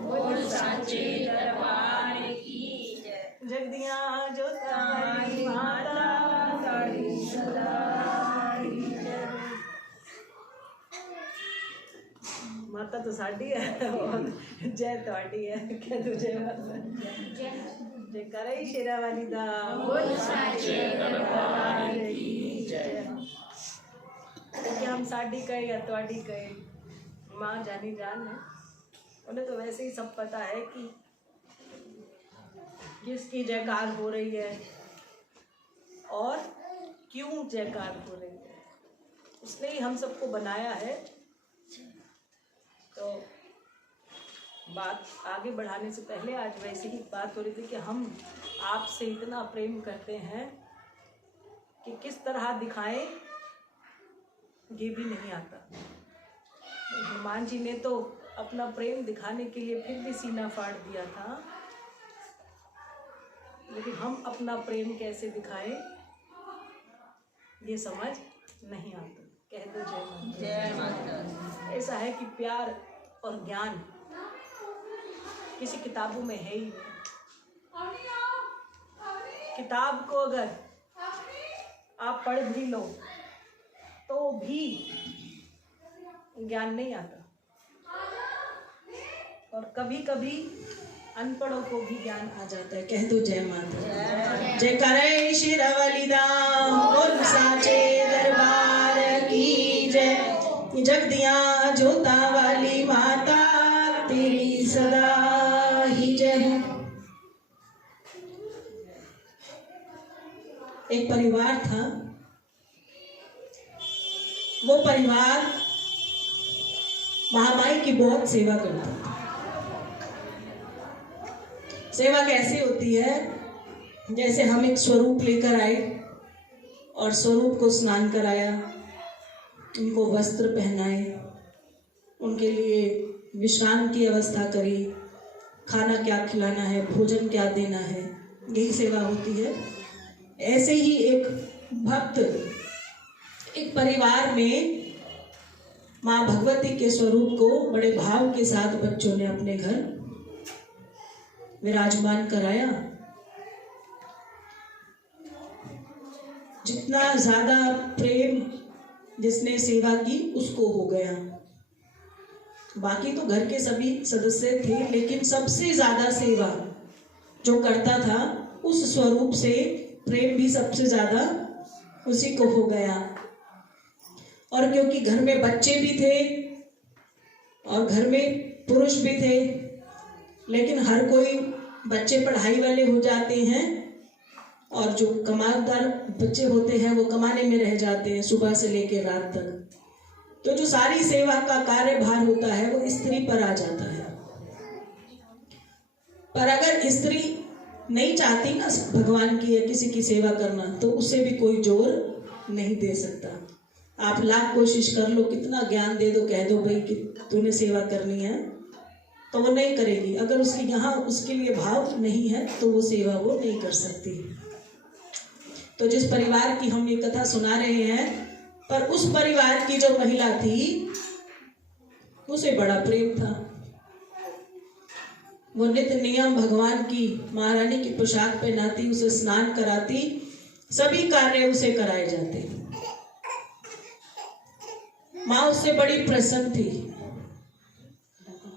बोल साचे दरबार की जय। जगदिया जोता वाली माता साड़ी सदा की जय। माता तो साड़ी है और जय ਤੁਹਾਡੀ है। कह दो जय माता जय करे शेरा वाली दा बोल साचे दरबार की जय। क्योंकि हम साड़ी कहे या ਤੁਹਾਡੀ कहे, माँ जानी जान है, उन्हें तो वैसे ही सब पता है कि किसकी जयकार हो रही है और क्यों जयकार हो रही है। उसने ही हम सबको बनाया है। तो बात आगे बढ़ाने से पहले आज वैसे ही बात हो रही थी कि हम आपसे इतना प्रेम करते हैं कि किस तरह दिखाएं ये भी नहीं आता। हनुमान जी ने तो अपना प्रेम दिखाने के लिए फिर भी सीना फाड़ दिया था, लेकिन हम अपना प्रेम कैसे दिखाएं ये समझ नहीं आता। कह दो जय माता। जय माता। ऐसा है कि प्यार और ज्ञान किसी किताबों में है ही नहीं। किताब को अगर आप पढ़ भी लो तो भी ज्ञान नहीं आता, और कभी कभी अनपढ़ों को भी ज्ञान आ जाता है। कह दो जय माता। जय करे शेरा वाली दा बोल साचे दरबार की जय। जगदिया जोता वाली माता तेरी सदा ही जय। एक परिवार था, वो परिवार महामाई की बहुत सेवा करता था। सेवा कैसे होती है? जैसे हम एक स्वरूप लेकर आए और स्वरूप को स्नान कराया, उनको वस्त्र पहनाए, उनके लिए विश्राम की व्यवस्था करी, खाना क्या खिलाना है, भोजन क्या देना है, यही सेवा होती है। ऐसे ही एक भक्त एक परिवार में माँ भगवती के स्वरूप को बड़े भाव के साथ बच्चों ने अपने घर विराजमान कराया। जितना ज्यादा प्रेम जिसने सेवा की उसको हो गया। बाकी तो घर के सभी सदस्य थे, लेकिन सबसे ज्यादा सेवा जो करता था उस स्वरूप से प्रेम भी सबसे ज्यादा उसी को हो गया। और क्योंकि घर में बच्चे भी थे और घर में पुरुष भी थे, लेकिन हर कोई बच्चे पढ़ाई वाले हो जाते हैं और जो कमालदार बच्चे होते हैं वो कमाने में रह जाते हैं सुबह से लेकर रात तक। तो जो सारी सेवा का कार्यभार होता है वो स्त्री पर आ जाता है। पर अगर स्त्री नहीं चाहती ना भगवान की या किसी की सेवा करना, तो उसे भी कोई जोर नहीं दे सकता। आप लाख कोशिश कर लो, कितना ज्ञान दे दो, कह दो भाई कि तूने सेवा करनी है, तो वो नहीं करेगी। अगर उसके यहाँ उसके लिए भाव नहीं है तो वो सेवा वो नहीं कर सकती। तो जिस परिवार की हम ये कथा सुना रहे हैं, पर उस परिवार की जो महिला थी उसे बड़ा प्रेम था। वो नित्य नियम भगवान की महारानी की पोशाक पहनाती, उसे स्नान कराती, सभी कार्य उसे कराए जाते। माँ उससे बड़ी प्रसन्न थी।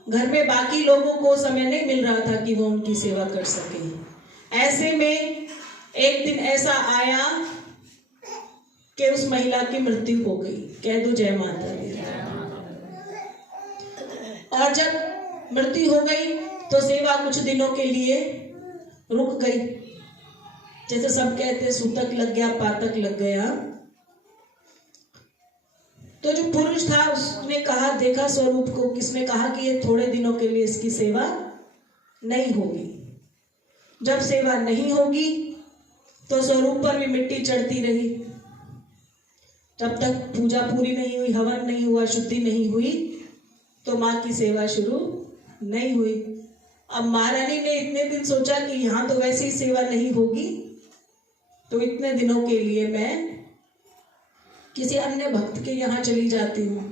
घर में बाकी लोगों को समय नहीं मिल रहा था कि वो उनकी सेवा कर सके। ऐसे में एक दिन ऐसा आया कि उस महिला की मृत्यु हो गई। कह दो जय माता दी। और जब मृत्यु हो गई तो सेवा कुछ दिनों के लिए रुक गई। जैसे सब कहते सूतक लग गया, पातक लग गया। तो जो पुरुष था उसने कहा, देखा स्वरूप को, किसने कहा कि ये थोड़े दिनों के लिए इसकी सेवा नहीं होगी। जब सेवा नहीं होगी तो स्वरूप पर भी मिट्टी चढ़ती रही। जब तक पूजा पूरी नहीं हुई, हवन नहीं हुआ, शुद्धि नहीं हुई, तो माँ की सेवा शुरू नहीं हुई। अब महारानी ने इतने दिन सोचा कि यहाँ तो वैसे ही सेवा नहीं होगी, तो इतने दिनों के लिए मैं किसी अन्य भक्त के यहाँ चली जाती हूँ।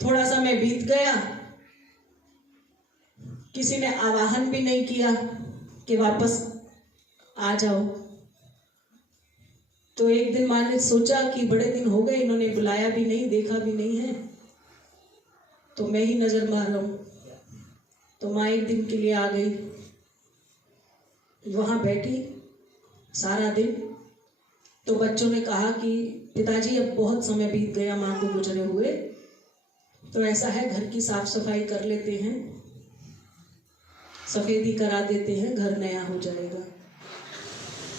थोड़ा समय बीत गया, किसी ने आवाहन भी नहीं किया कि वापस आ जाओ। तो एक दिन माँ ने सोचा कि बड़े दिन हो गए, इन्होंने बुलाया भी नहीं, देखा भी नहीं है, तो मैं ही नजर मार रहा हूँ। तो माँ एक दिन के लिए आ गई, वहां बैठी सारा दिन। तो बच्चों ने कहा कि पिताजी अब बहुत समय बीत गया माँ को गुजरे हुए, तो ऐसा है घर की साफ सफाई कर लेते हैं, सफेदी करा देते हैं, घर नया हो जाएगा।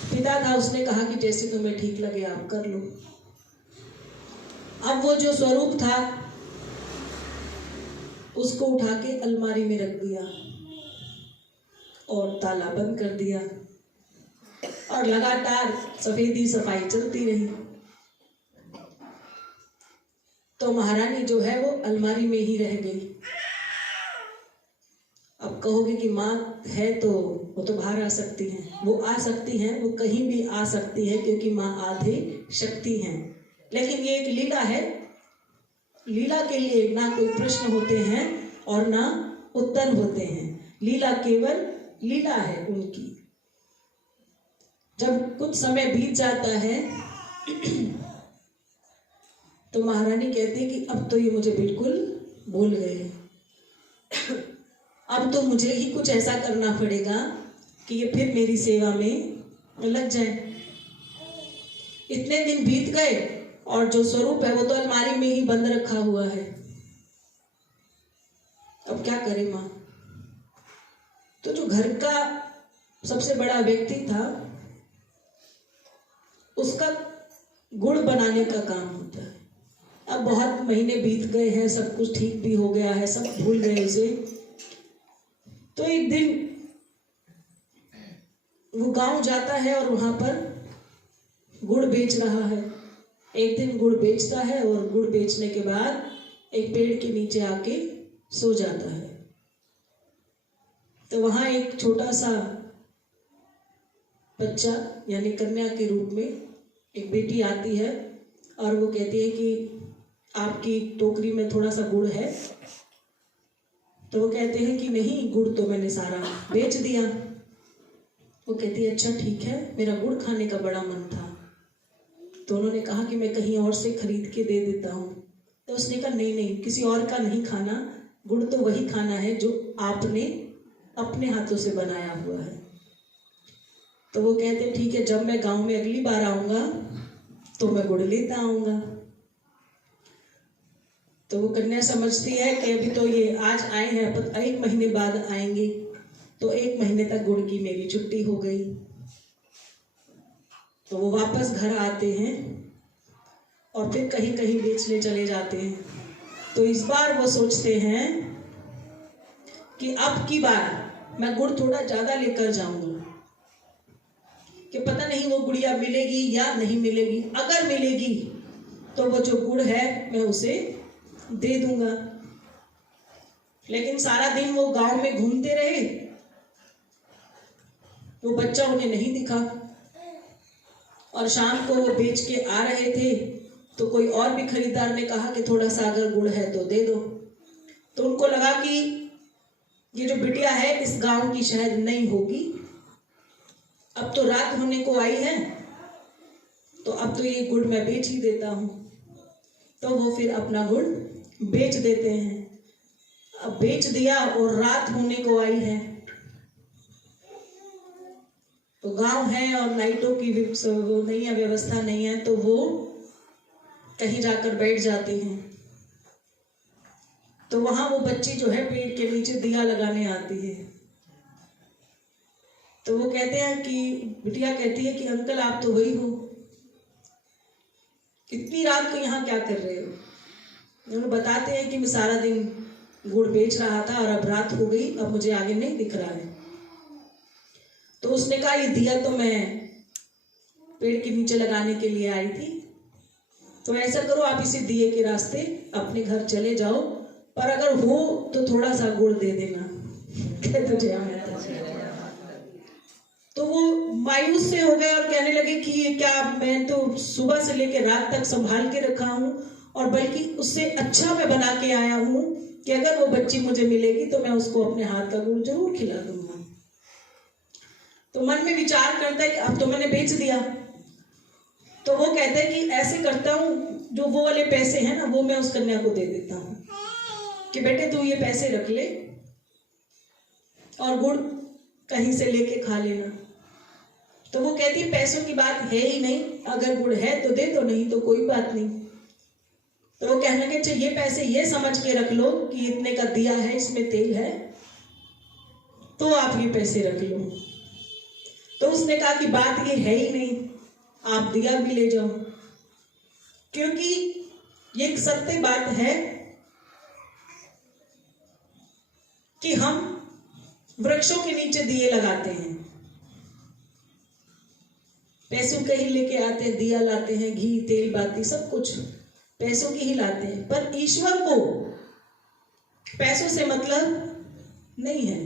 पिता था, उसने कहा कि जैसे तुम्हें ठीक लगे आप कर लो। अब वो जो स्वरूप था उसको उठा के अलमारी में रख दिया और ताला बंद कर दिया और लगातार सफेदी सफाई चलती रही। तो महारानी जो है वो अलमारी में ही रह गई। अब कहोगे कि माँ है तो वो तो बाहर आ सकती हैं, वो आ सकती हैं, वो कहीं भी आ सकती है, क्योंकि माँ आधे शक्ति हैं। लेकिन ये एक लीला है, लीला के लिए ना कोई प्रश्न होते हैं और ना उत्तर होते हैं, लीला केवल लीला है उनकी। जब कुछ समय बीत जाता है तो महारानी कहती है कि अब तो ये मुझे बिल्कुल भूल गए, अब तो मुझे ही कुछ ऐसा करना पड़ेगा कि ये फिर मेरी सेवा में लग जाए। इतने दिन बीत गए और जो स्वरूप है वो तो अलमारी में ही बंद रखा हुआ है। अब क्या करे माँ? तो जो घर का सबसे बड़ा व्यक्ति था उसका गुड़ बनाने का काम होता है। अब बहुत महीने बीत गए हैं, सब कुछ ठीक भी हो गया है, सब भूल गए उसे। तो एक दिन वो गांव जाता है और वहां पर गुड़ बेच रहा है। एक दिन गुड़ बेचता है और गुड़ बेचने के बाद एक पेड़ के नीचे आके सो जाता है। तो वहां एक छोटा सा बच्चा यानी कन्या के रूप में एक बेटी आती है और वो कहती है कि आपकी टोकरी में थोड़ा सा गुड़ है। तो वो कहते हैं कि नहीं, गुड़ तो मैंने सारा बेच दिया। वो कहती है अच्छा ठीक है, मेरा गुड़ खाने का बड़ा मन था। तो उन्होंने कहा कि मैं कहीं और से खरीद के दे देता हूँ। तो उसने कहा नहीं नहीं, किसी और का नहीं खाना, गुड़ तो वही खाना है जो आपने अपने हाथों से बनाया हुआ है। तो वो कहते ठीक है, जब मैं गांव में अगली बार आऊंगा तो मैं गुड़ लेता आऊंगा। तो वो कन्या समझती है कि अभी तो ये आज आए हैं, पर 1 महीने बाद आएंगे, तो 1 महीने तक गुड़ की मेरी छुट्टी हो गई। तो वो वापस घर आते हैं और फिर कहीं कहीं बेचने चले जाते हैं। तो इस बार वो सोचते हैं कि अब की बार मैं गुड़ थोड़ा ज्यादा लेकर जाऊंगा, कि पता नहीं वो गुड़िया मिलेगी या नहीं मिलेगी। अगर मिलेगी तो वो जो गुड़ है मैं उसे दे दूंगा। लेकिन सारा दिन वो गांव में घूमते रहे, वो बच्चा उन्हें नहीं दिखा। और शाम को वो बेच के आ रहे थे तो कोई और भी खरीदार ने कहा कि थोड़ा सा अगर गुड़ है तो दे दो। तो उनको लगा कि ये जो बिटिया है इस गांव की शायद नहीं होगी, अब तो रात होने को आई है, तो अब तो ये गुड़ मैं बेच ही देता हूं। तो वो फिर अपना गुड़ बेच देते हैं। अब बेच दिया और रात होने को आई है, तो गांव है और लाइटों की नहीं है, व्यवस्था नहीं है, तो वो कहीं जाकर बैठ जाते हैं। तो वहां वो बच्ची जो है पेड़ के नीचे दिया लगाने आती है। तो वो कहते हैं कि बिटिया कहती है कि अंकल आप तो वही हो, इतनी रात को यहाँ क्या कर रहे हो? उन्होंने बताते हैं कि मैं सारा दिन गुड़ बेच रहा था और अब रात हो गई, अब मुझे आगे नहीं दिख रहा है। तो उसने कहा ये दिया तो मैं पेड़ के नीचे लगाने के लिए आई थी, तो ऐसा करो आप इसे दिए के रास्ते अपने घर चले जाओ, पर अगर हो तो थोड़ा सा गुड़ दे देना। तो वो मायूस से हो गए और कहने लगे कि ये क्या, मैं तो सुबह से लेकर रात तक संभाल के रखा हूँ और बल्कि उससे अच्छा मैं बना के आया हूँ, कि अगर वो बच्ची मुझे मिलेगी तो मैं उसको अपने हाथ का गुड़ जरूर खिला दूंगा। तो मन में विचार करता है कि अब तो मैंने बेच दिया। तो वो कहते हैं कि ऐसे करता हूँ, जो वो वाले पैसे हैं ना वो मैं उस कन्या को दे देता हूँ कि बेटे तू ये पैसे रख ले और गुड़ कहीं से लेके खा लेना। तो वो कहती है पैसों की बात है ही नहीं, अगर गुड़ है तो दे दो, नहीं तो कोई बात नहीं। तो वो कहने लगे अच्छा ये पैसे ये समझ के रख लो कि इतने का दिया है, इसमें तेल है, तो आप ये पैसे रख लो। तो उसने कहा कि बात ये है ही नहीं, आप दिया भी ले जाओ, क्योंकि ये एक सत्य बात है कि हम वृक्षों के नीचे दिए लगाते हैं, पैसों के ही लेके आते हैं, दिया लाते हैं, घी तेल बाती सब कुछ पैसों की ही लाते हैं, पर ईश्वर को पैसों से मतलब नहीं है।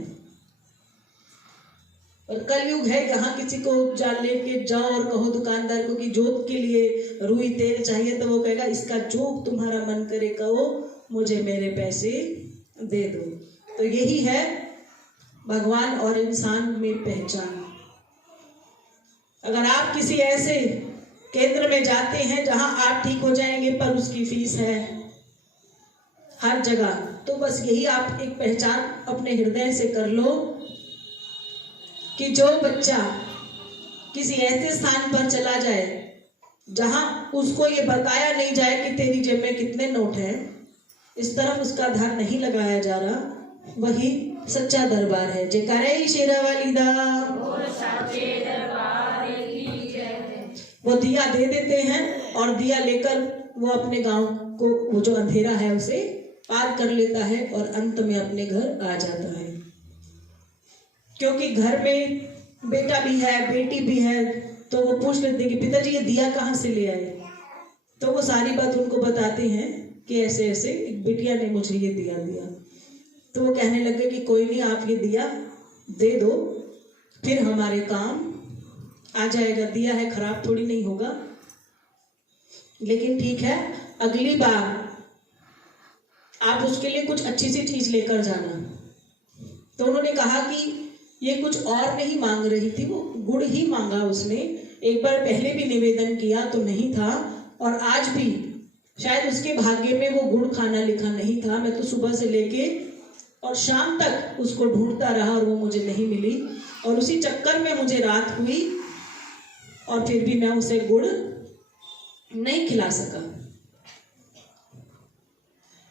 और कलयुग है, यहाँ किसी को जान लेके जाओ और कहो दुकानदार को कि जोत के लिए रुई तेल चाहिए, तो वो कहेगा इसका जो तुम्हारा मन करे कहो, मुझे मेरे पैसे दे दो। तो यही है भगवान और इंसान में पहचान। अगर आप किसी ऐसे केंद्र में जाते हैं जहां आप ठीक हो जाएंगे पर उसकी फीस है हर जगह, तो बस यही आप एक पहचान अपने हृदय से कर लो कि जो बच्चा किसी ऐसे स्थान पर चला जाए जहां उसको ये बताया नहीं जाए कि तेरी जेब में कितने नोट हैं, इस तरफ उसका ध्यान नहीं लगाया जा रहा, वही सच्चा दरबार है। जयकारे शेरा वाली दा। वो दिया दे देते हैं और दिया लेकर वो अपने गांव को, वो जो अंधेरा है उसे पार कर लेता है और अंत में अपने घर आ जाता है। क्योंकि घर में बेटा भी है बेटी भी है, तो वो पूछ लेते हैं कि पिताजी ये दिया कहाँ से ले आए। तो वो सारी बात उनको बताते हैं कि ऐसे ऐसे एक बिटिया ने मुझे ये दिया दिया। तो वो कहने लगे कि कोई नहीं, आप ये दिया दे दो, फिर हमारे काम आ जाएगा, दिया है खराब थोड़ी नहीं होगा, लेकिन ठीक है अगली बार आप उसके लिए कुछ अच्छी सी चीज लेकर जाना। तो उन्होंने कहा कि ये कुछ और नहीं मांग रही थी, वो गुड़ ही मांगा उसने। एक बार पहले भी निवेदन किया तो नहीं था, और आज भी शायद उसके भाग्य में वो गुड़ खाना लिखा नहीं था। मैं तो सुबह से लेके और शाम तक उसको ढूंढता रहा और वो मुझे नहीं मिली, और उसी चक्कर में मुझे रात हुई और फिर भी मैं उसे गुड़ नहीं खिला सका।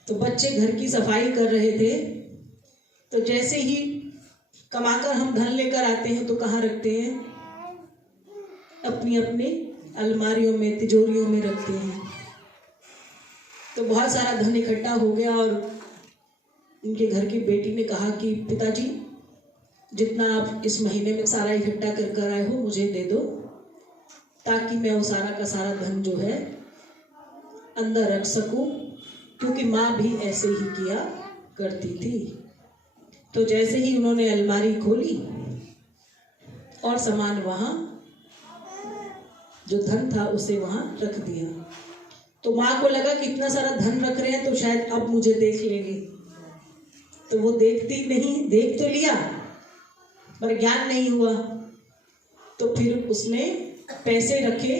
तो बच्चे घर की सफाई कर रहे थे, तो जैसे ही कमाकर हम धन लेकर आते हैं तो कहाँ रखते हैं? अपनी अपनी अलमारियों में, तिजोरियों में रखते हैं। तो बहुत सारा धन इकट्ठा हो गया और उनके घर की बेटी ने कहा कि पिताजी जितना आप इस महीने में सारा इकट्ठा कर कर आए हो मुझे दे दो, ताकि मैं वो सारा का सारा धन जो है अंदर रख सकूं, क्योंकि माँ भी ऐसे ही किया करती थी। तो जैसे ही उन्होंने अलमारी खोली और सामान वहां जो धन था उसे वहां रख दिया, तो माँ को लगा कि इतना सारा धन रख रहे हैं तो शायद अब मुझे देख लेंगे। तो वो देखती नहीं, देख तो लिया पर ज्ञान नहीं हुआ। तो फिर उसने पैसे रखे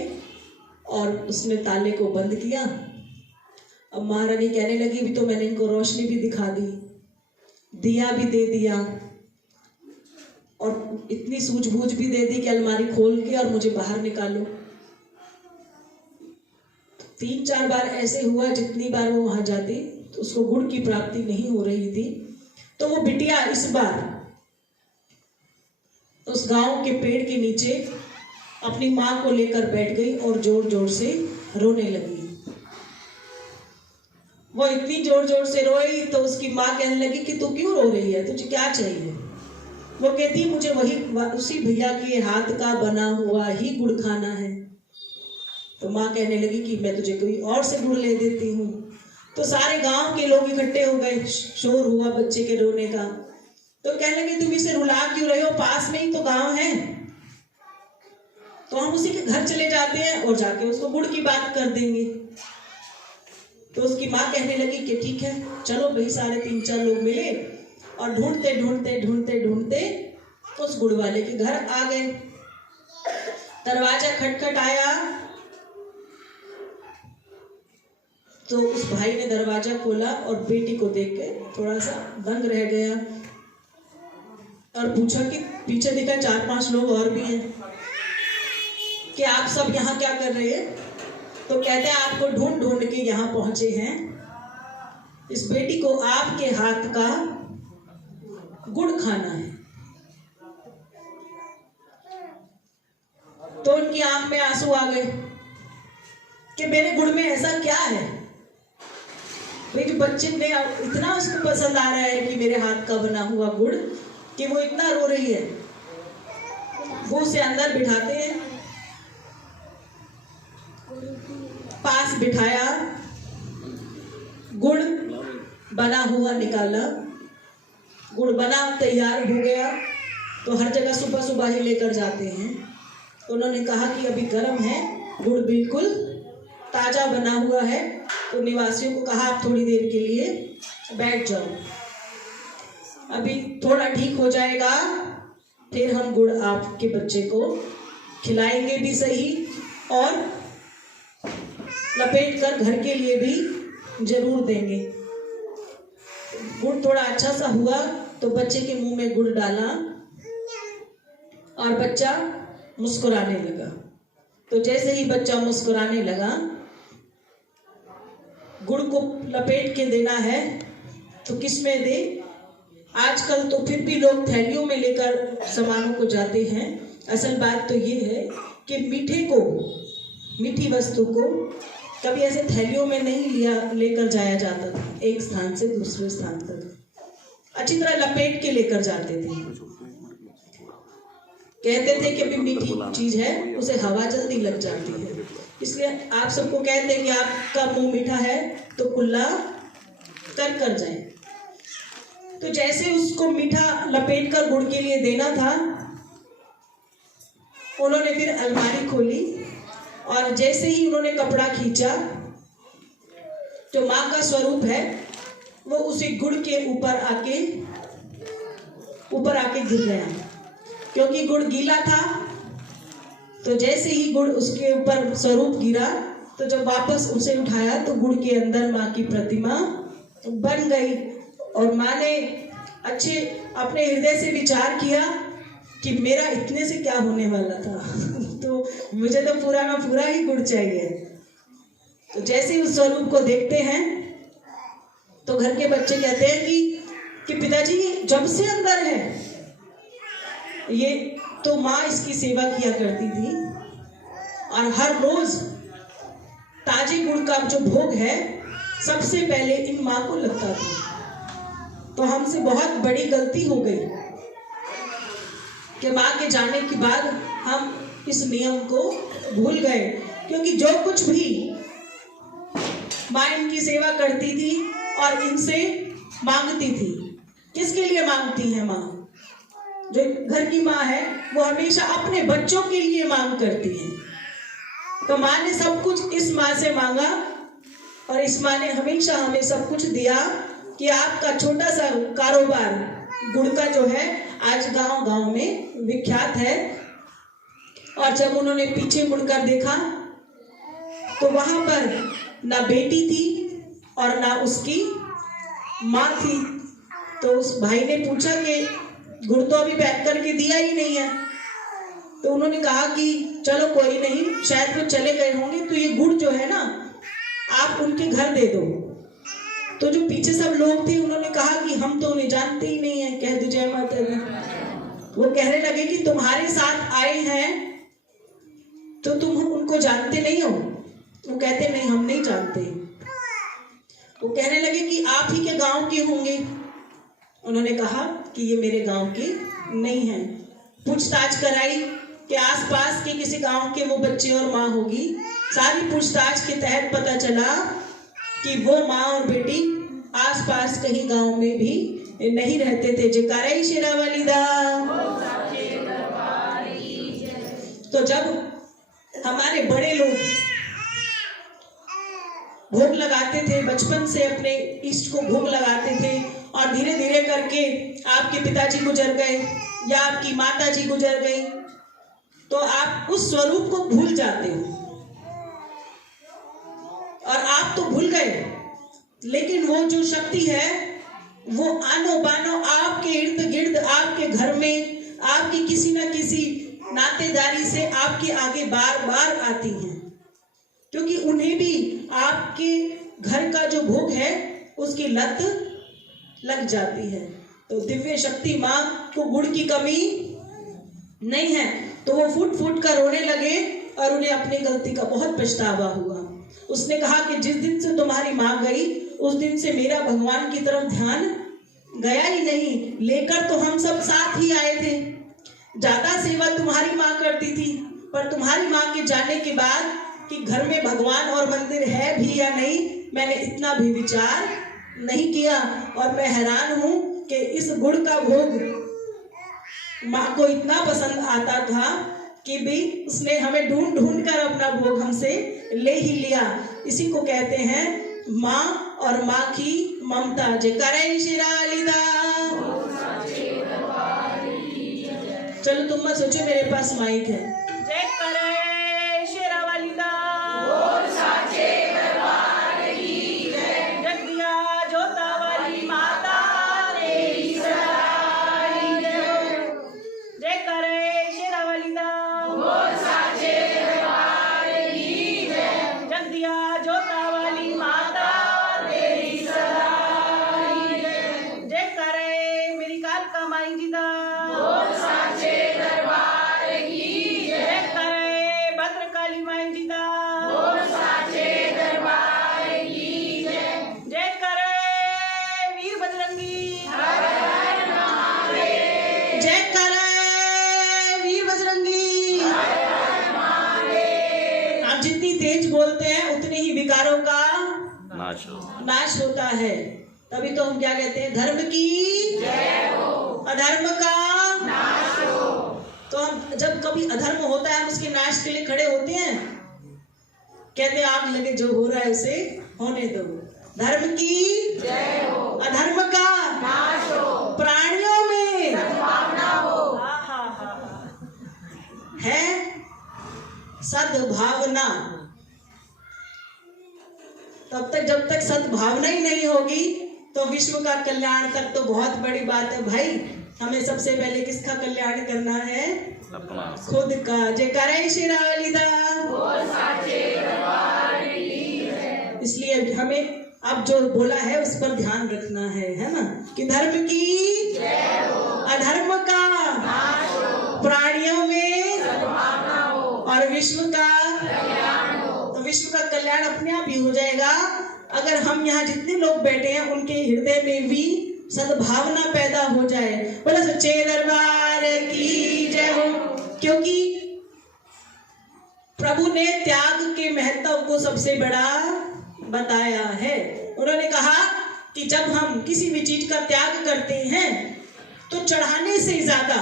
और उसने ताले को बंद किया। अब महारानी कहने लगी भी तो मैंने इनको रोशनी भी दिखा दी, दिया भी दे दिया और इतनी सूझबूझ भी दे दी कि अलमारी खोल के और मुझे बाहर निकालो। 3-4 बार ऐसे हुआ, जितनी बार वो वहां जाती तो उसको गुड़ की प्राप्ति नहीं हो रही थी। तो वो बिटिया इस बार उस गांव के पेड़ के नीचे अपनी माँ को लेकर बैठ गई और जोर जोर से रोने लगी। वो इतनी जोर जोर से रोई तो उसकी माँ कहने लगी कि तू क्यों रो रही है, तुझे क्या चाहिए? वो कहती मुझे वही उसी भैया के हाथ का बना हुआ ही गुड़ खाना है। तो माँ कहने लगी कि मैं तुझे कोई और से गुड़ ले देती हूँ। तो सारे गांव के लोग इकट्ठे हो गए, शोर हुआ बच्चे के रोने का। तो कहने लगे तुम इसे रुला क्यों रहे हो, पास में ही तो गांव है, तो हम उसी के घर चले जाते हैं और जाके उसको गुड़ की बात कर देंगे। तो उसकी माँ कहने लगी कि ठीक है, चलो भाई, सारे 3-4 लोग मिले और ढूंढते ढूंढते ढूंढते ढूंढते उस गुड़ वाले के घर आ गए। दरवाजा खटखटाया तो उस भाई ने दरवाजा खोला और बेटी को देख के थोड़ा सा दंग रह गया और पूछा कि पीछे देखा 4-5 लोग और भी हैं कि आप सब यहाँ क्या कर रहे हैं? तो कहते हैं आपको ढूंढ ढूंढ के यहाँ पहुंचे हैं, इस बेटी को आपके हाथ का गुड़ खाना है। तो उनकी आंख में आंसू आ गए कि मेरे गुड़ में ऐसा क्या है? मेरे बच्चे ने इतना उसको पसंद आ रहा है कि मेरे हाथ का बना हुआ गुड़ कि वो इतना रो रही है। वो उसे अंदर बिठाते हैं, पास बिठाया, गुड़ बना हुआ निकाला, गुड़ बना तैयार हो गया। तो हर जगह सुबह सुबह ही लेकर जाते हैं। तो उन्होंने कहा कि अभी गर्म है, गुड़ बिल्कुल ताजा बना हुआ है। तो निवासियों को कहा आप थोड़ी देर के लिए बैठ जाओ, अभी थोड़ा ठीक हो जाएगा, फिर हम गुड़ आपके बच्चे को खिलाएंगे भी सही और लपेट कर घर के लिए भी जरूर देंगे। गुड़ थोड़ा अच्छा सा हुआ तो बच्चे के मुंह में गुड़ डाला और बच्चा मुस्कुराने लगा। तो जैसे ही बच्चा मुस्कुराने लगा, गुड़ को लपेट के देना है तो किस में दे? आजकल तो फिर भी लोग थैलियों में लेकर सामानों को जाते हैं। असल बात तो ये है कि मीठी वस्तु को कभी ऐसे थैलियों में नहीं लेकर जाया जाता था, एक स्थान से दूसरे स्थान तक अच्छी तरह लपेट के लेकर जाते थे। कहते थे कि अभी मीठी चीज है, उसे हवा जल्दी लग जाती है, इसलिए आप सबको कहते हैं कि आपका मुंह मीठा है तो कुल्ला कर जाए। तो जैसे उसको मीठा लपेट कर गुड़ के लिए देना था, उन्होंने फिर अलमारी खोली और जैसे ही उन्होंने कपड़ा खींचा, जो माँ का स्वरूप है वो उसी गुड़ के ऊपर आके गिर गया। क्योंकि गुड़ गीला था, तो जैसे ही गुड़ उसके ऊपर स्वरूप गिरा, तो जब वापस उसे उठाया तो गुड़ के अंदर माँ की प्रतिमा बन गई। और माँ ने अच्छे अपने हृदय से विचार किया कि मेरा इतने से क्या होने वाला था तो मुझे तो पूरा का पूरा ही गुड़ चाहिए। तो जैसे ही उस स्वरूप को देखते हैं तो घर के बच्चे कहते हैं कि पिताजी जब से अंदर है, ये तो माँ इसकी सेवा किया करती थी और हर रोज ताजे गुड़ का जो भोग है सबसे पहले इन माँ को लगता था। तो हमसे बहुत बड़ी गलती हो गई कि माँ के जाने के बाद हम इस नियम को भूल गए, क्योंकि जो कुछ भी माँ इनकी सेवा करती थी और इनसे मांगती थी, किसके लिए मांगती है माँ? जो घर की माँ है वो हमेशा अपने बच्चों के लिए मांग करती है। तो माँ ने सब कुछ इस माँ से मांगा और इस माँ ने हमेशा हमें सब कुछ दिया कि आपका छोटा सा कारोबार गुड़ का जो है आज गांव गांव में विख्यात है। और जब उन्होंने पीछे मुड़कर देखा तो वहां पर ना बेटी थी और ना उसकी माँ थी। तो उस भाई ने पूछा कि गुड़ तो अभी पैक करके दिया ही नहीं है। तो उन्होंने कहा कि चलो कोई नहीं, शायद वो चले गए होंगे, तो ये गुड़ जो है ना आप उनके घर दे दो। तो जो पीछे सब लोग थे उन्होंने कहा कि हम तो उन्हें जानते ही नहीं है, कह दो जय माता दी। वो कहने लगे कि तुम्हारे साथ आए हैं तो तुम उनको जानते नहीं हो? वो कहते नहीं, हम नहीं जानते। वो कहने लगे कि आप ही के गांव के होंगे? उन्होंने कहा कि ये मेरे गांव के नहीं हैं। पूछताछ कराई कि आसपास के किसी गांव के वो बच्चे और माँ होगी। सारी पूछताछ के तहत पता चला कि वो माँ और बेटी आसपास कहीं गांव में भी नहीं रहते थे। जयकारा शेरा वाली दा। तो जब हमारे बड़े लोग भोग लगाते थे, बचपन से अपने इष्ट को भोग लगाते थे, और धीरे धीरे करके आपके पिताजी गुजर गए या आपकी माता जी गुजर गई, तो आप उस स्वरूप को भूल जाते हो। और आप तो भूल गए, लेकिन वो जो शक्ति है वो आनो बानो आपके इर्द गिर्द, आपके घर में, आपकी किसी न किसी नातेदारी से आपके आगे बार बार आती हैं, क्योंकि उन्हें भी आपके घर का जो भोग है उसकी लत लग जाती है। तो दिव्य शक्ति माँ को गुड़ की कमी नहीं है, तो वो फूट फूट कर रोने लगे और उन्हें अपनी गलती का बहुत पछतावा हुआ। उसने कहा कि जिस दिन से तुम्हारी माँ गई उस दिन से मेरा भगवान की तरफ ध्यान गया ही नहीं, लेकर तो हम सब साथ ही आए थे। ज्यादा सेवा तुम्हारी माँ करती थी, पर तुम्हारी माँ के जाने के बाद कि घर में भगवान और मंदिर है भी या नहीं, मैंने इतना भी विचार नहीं किया। और मैं हैरान हूं कि इस गुड़ का भोग माँ को इतना पसंद आता था कि भी उसने हमें ढूंढ ढूंढ कर अपना भोग हमसे ले ही लिया। इसी को कहते हैं माँ और माँ की ममता। जयकारा शिरालिदा। चलो तुम मत सोचो, मेरे पास माइक है। जयकारा शेरावालिदा। जगदिया जोता वाली माता तेरी सराय। जयकारा शेरावालिदा। जगदिया जोता वाली माता तेरी सराय। जयकारा मेरी कालका माई जी दा। बोलते हैं उतने ही विकारों का नाश होता है। तभी तो हम क्या कहते हैं, धर्म की जय हो, अधर्म का नाश हो। तो हम जब कभी अधर्म होता है हम उसके नाश के लिए खड़े होते हैं, कहते हैं आग लगे जो हो रहा है उसे होने दो। धर्म की जय हो, अधर्म का नाश हो, प्राणियों में सद्भावना हो। है सद्भावना। तब तक जब तक सद्भावना ही नहीं होगी तो विश्व का कल्याण तक तो बहुत बड़ी बात है भाई। हमें सबसे पहले किसका कल्याण करना है? अपना, खुद का। जयकारा शिरालिदा। इसलिए हमें अब जो बोला है उस पर ध्यान रखना है ना, कि धर्म की जय हो, अधर्म का नाश हो, प्राणियों में सद्भावना हो और विश्व का कल्याण हो। तो विश्व का कल्याण अपने आप ही हो जाएगा अगर हम यहाँ जितने लोग बैठे हैं उनके हृदय में भी सद्भावना पैदा हो जाए। बोला सच्चे दरबार की जय हो। क्योंकि प्रभु ने त्याग के महत्व को सबसे बड़ा बताया है। उन्होंने कहा कि जब हम किसी भी चीज का त्याग करते हैं तो चढ़ाने से ज्यादा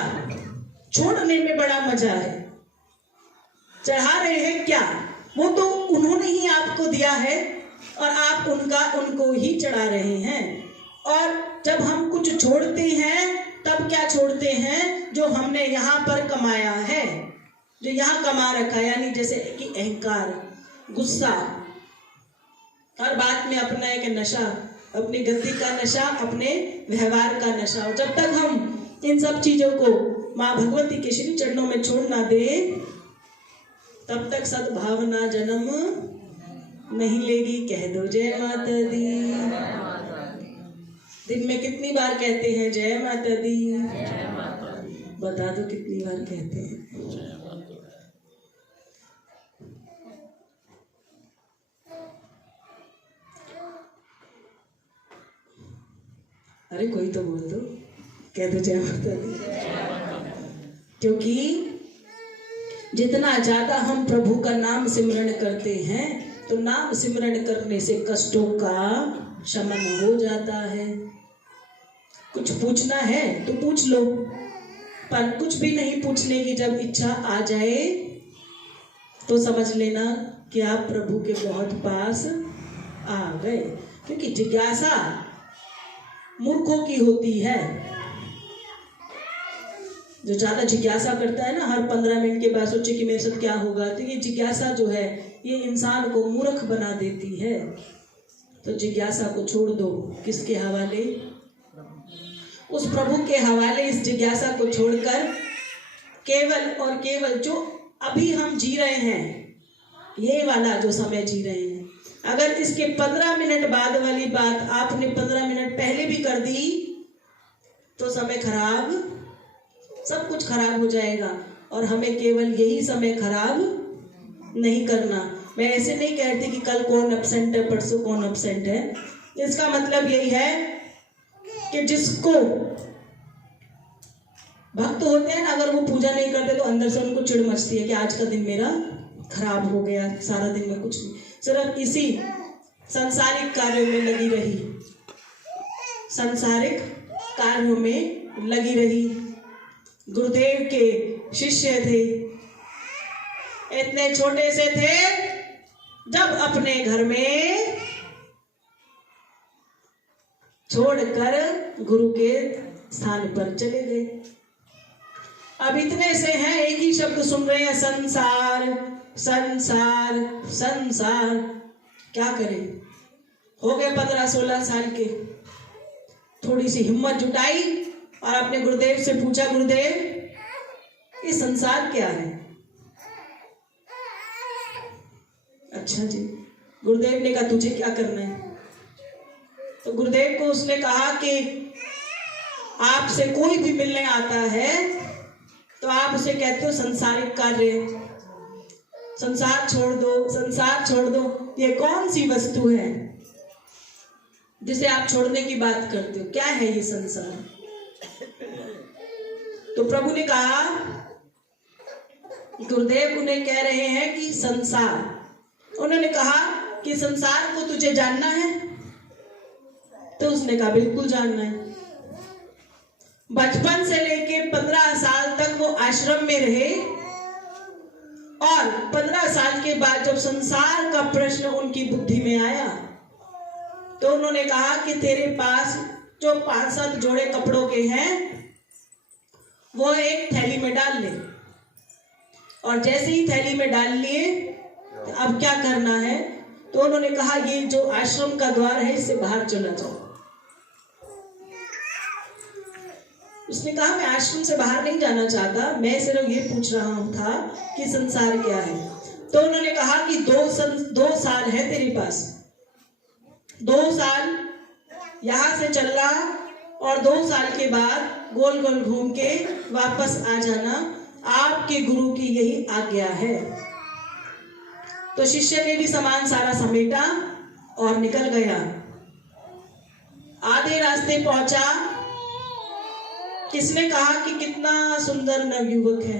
छोड़ने में बड़ा मजा है। चढ़ा रहे हैं क्या, वो तो उन्होंने ही आपको दिया है और आप उनको ही चढ़ा रहे हैं। और जब हम कुछ छोड़ते हैं तब क्या छोड़ते हैं? जो हमने यहाँ पर कमाया है, जो यहाँ कमा रखा है, यानी जैसे कि अहंकार, गुस्सा, हर बात में अपना एक नशा, अपनी गति का नशा, अपने व्यवहार का नशा। जब तक हम इन सब चीजों को माँ भगवती के श्री चरणों में छोड़ ना दे तब तक सद्भावना जन्म नहीं लेगी। कह दो जय माता दी। दिन में कितनी बार कहते हैं जय माता दी? बता दो कितनी बार कहते हैं? अरे कोई तो बोल दो, कह दो जय माता दी। क्योंकि जितना ज्यादा हम प्रभु का नाम सिमरण करते हैं तो नाम सिमरण करने से कष्टों का शमन हो जाता है। कुछ पूछना है तो पूछ लो, पर कुछ भी नहीं पूछने की जब इच्छा आ जाए तो समझ लेना कि आप प्रभु के बहुत पास आ गए। क्योंकि जिज्ञासा मूर्खों की होती है। जो ज्यादा जिज्ञासा करता है ना, हर 15 मिनट के बाद सोचे कि मेरे साथ क्या होगा, तो ये जिज्ञासा जो है ये इंसान को मूर्ख बना देती है। तो जिज्ञासा को छोड़ दो। किसके हवाले? उस प्रभु के हवाले इस जिज्ञासा को छोड़कर केवल और केवल जो अभी हम जी रहे हैं, ये वाला जो समय जी रहे हैं, अगर इसके 15 मिनट बाद वाली बात आपने 15 मिनट पहले भी कर दी तो समय खराब, सब कुछ खराब हो जाएगा। और हमें केवल यही समय खराब नहीं करना। मैं ऐसे नहीं कहती कि कल कौन एब्सेंट है, परसों कौन एब्सेंट है। इसका मतलब यही है कि जिसको भक्त होते हैं ना, अगर वो पूजा नहीं करते तो अंदर से उनको चिढ़ मचती है कि आज का दिन मेरा खराब हो गया, सारा दिन में कुछ नहीं, सिर्फ इसी सांसारिक कार्यों में लगी रही, सांसारिक कार्यों में लगी रही। गुरुदेव के शिष्य थे, इतने छोटे से थे जब अपने घर में छोड़कर गुरु के स्थान पर चले गए। अब इतने से हैं, एक ही शब्द सुन रहे हैं, संसार संसार संसार। क्या करें? हो गए 15-16 साल के। थोड़ी सी हिम्मत जुटाई और अपने गुरुदेव से पूछा, गुरुदेव ये संसार क्या है? अच्छा जी। गुरुदेव ने कहा तुझे क्या करना है? तो गुरुदेव को उसने कहा कि आपसे कोई भी मिलने आता है तो आप उसे कहते हो संसारिक कार्य, संसार छोड़ दो, संसार छोड़ दो। ये कौन सी वस्तु है जिसे आप छोड़ने की बात करते हो? क्या है ये संसार? तो प्रभु ने कहा, गुरुदेव उन्हें कह रहे हैं कि संसार। उन्होंने कहा कि संसार को तुझे जानना है? तो उसने कहा बिल्कुल जानना है। बचपन से लेके 15 साल तक वो आश्रम में रहे और 15 साल के बाद जब संसार का प्रश्न उनकी बुद्धि में आया तो उन्होंने कहा कि तेरे पास जो 5-7 जोड़े कपड़ों के हैं वो एक थैली में डाल ले। और जैसे ही थैली में डाल लिए तो अब क्या करना है? तो उन्होंने कहा ये जो आश्रम का द्वार है इससे बाहर चला जाओ। उसने कहा मैं आश्रम से बाहर नहीं जाना चाहता, मैं सिर्फ ये पूछ रहा था कि संसार क्या है। तो उन्होंने कहा कि 2 साल है तेरे पास, 2 साल यहां से चल रहा और 2 साल के बाद गोल गोल घूम के वापस आ जाना, आपके गुरु की यही आज्ञा है। तो शिष्य ने भी सामान सारा समेटा और निकल गया। आधे रास्ते पहुंचा, किसने कहा कि कितना सुंदर नवयुवक है,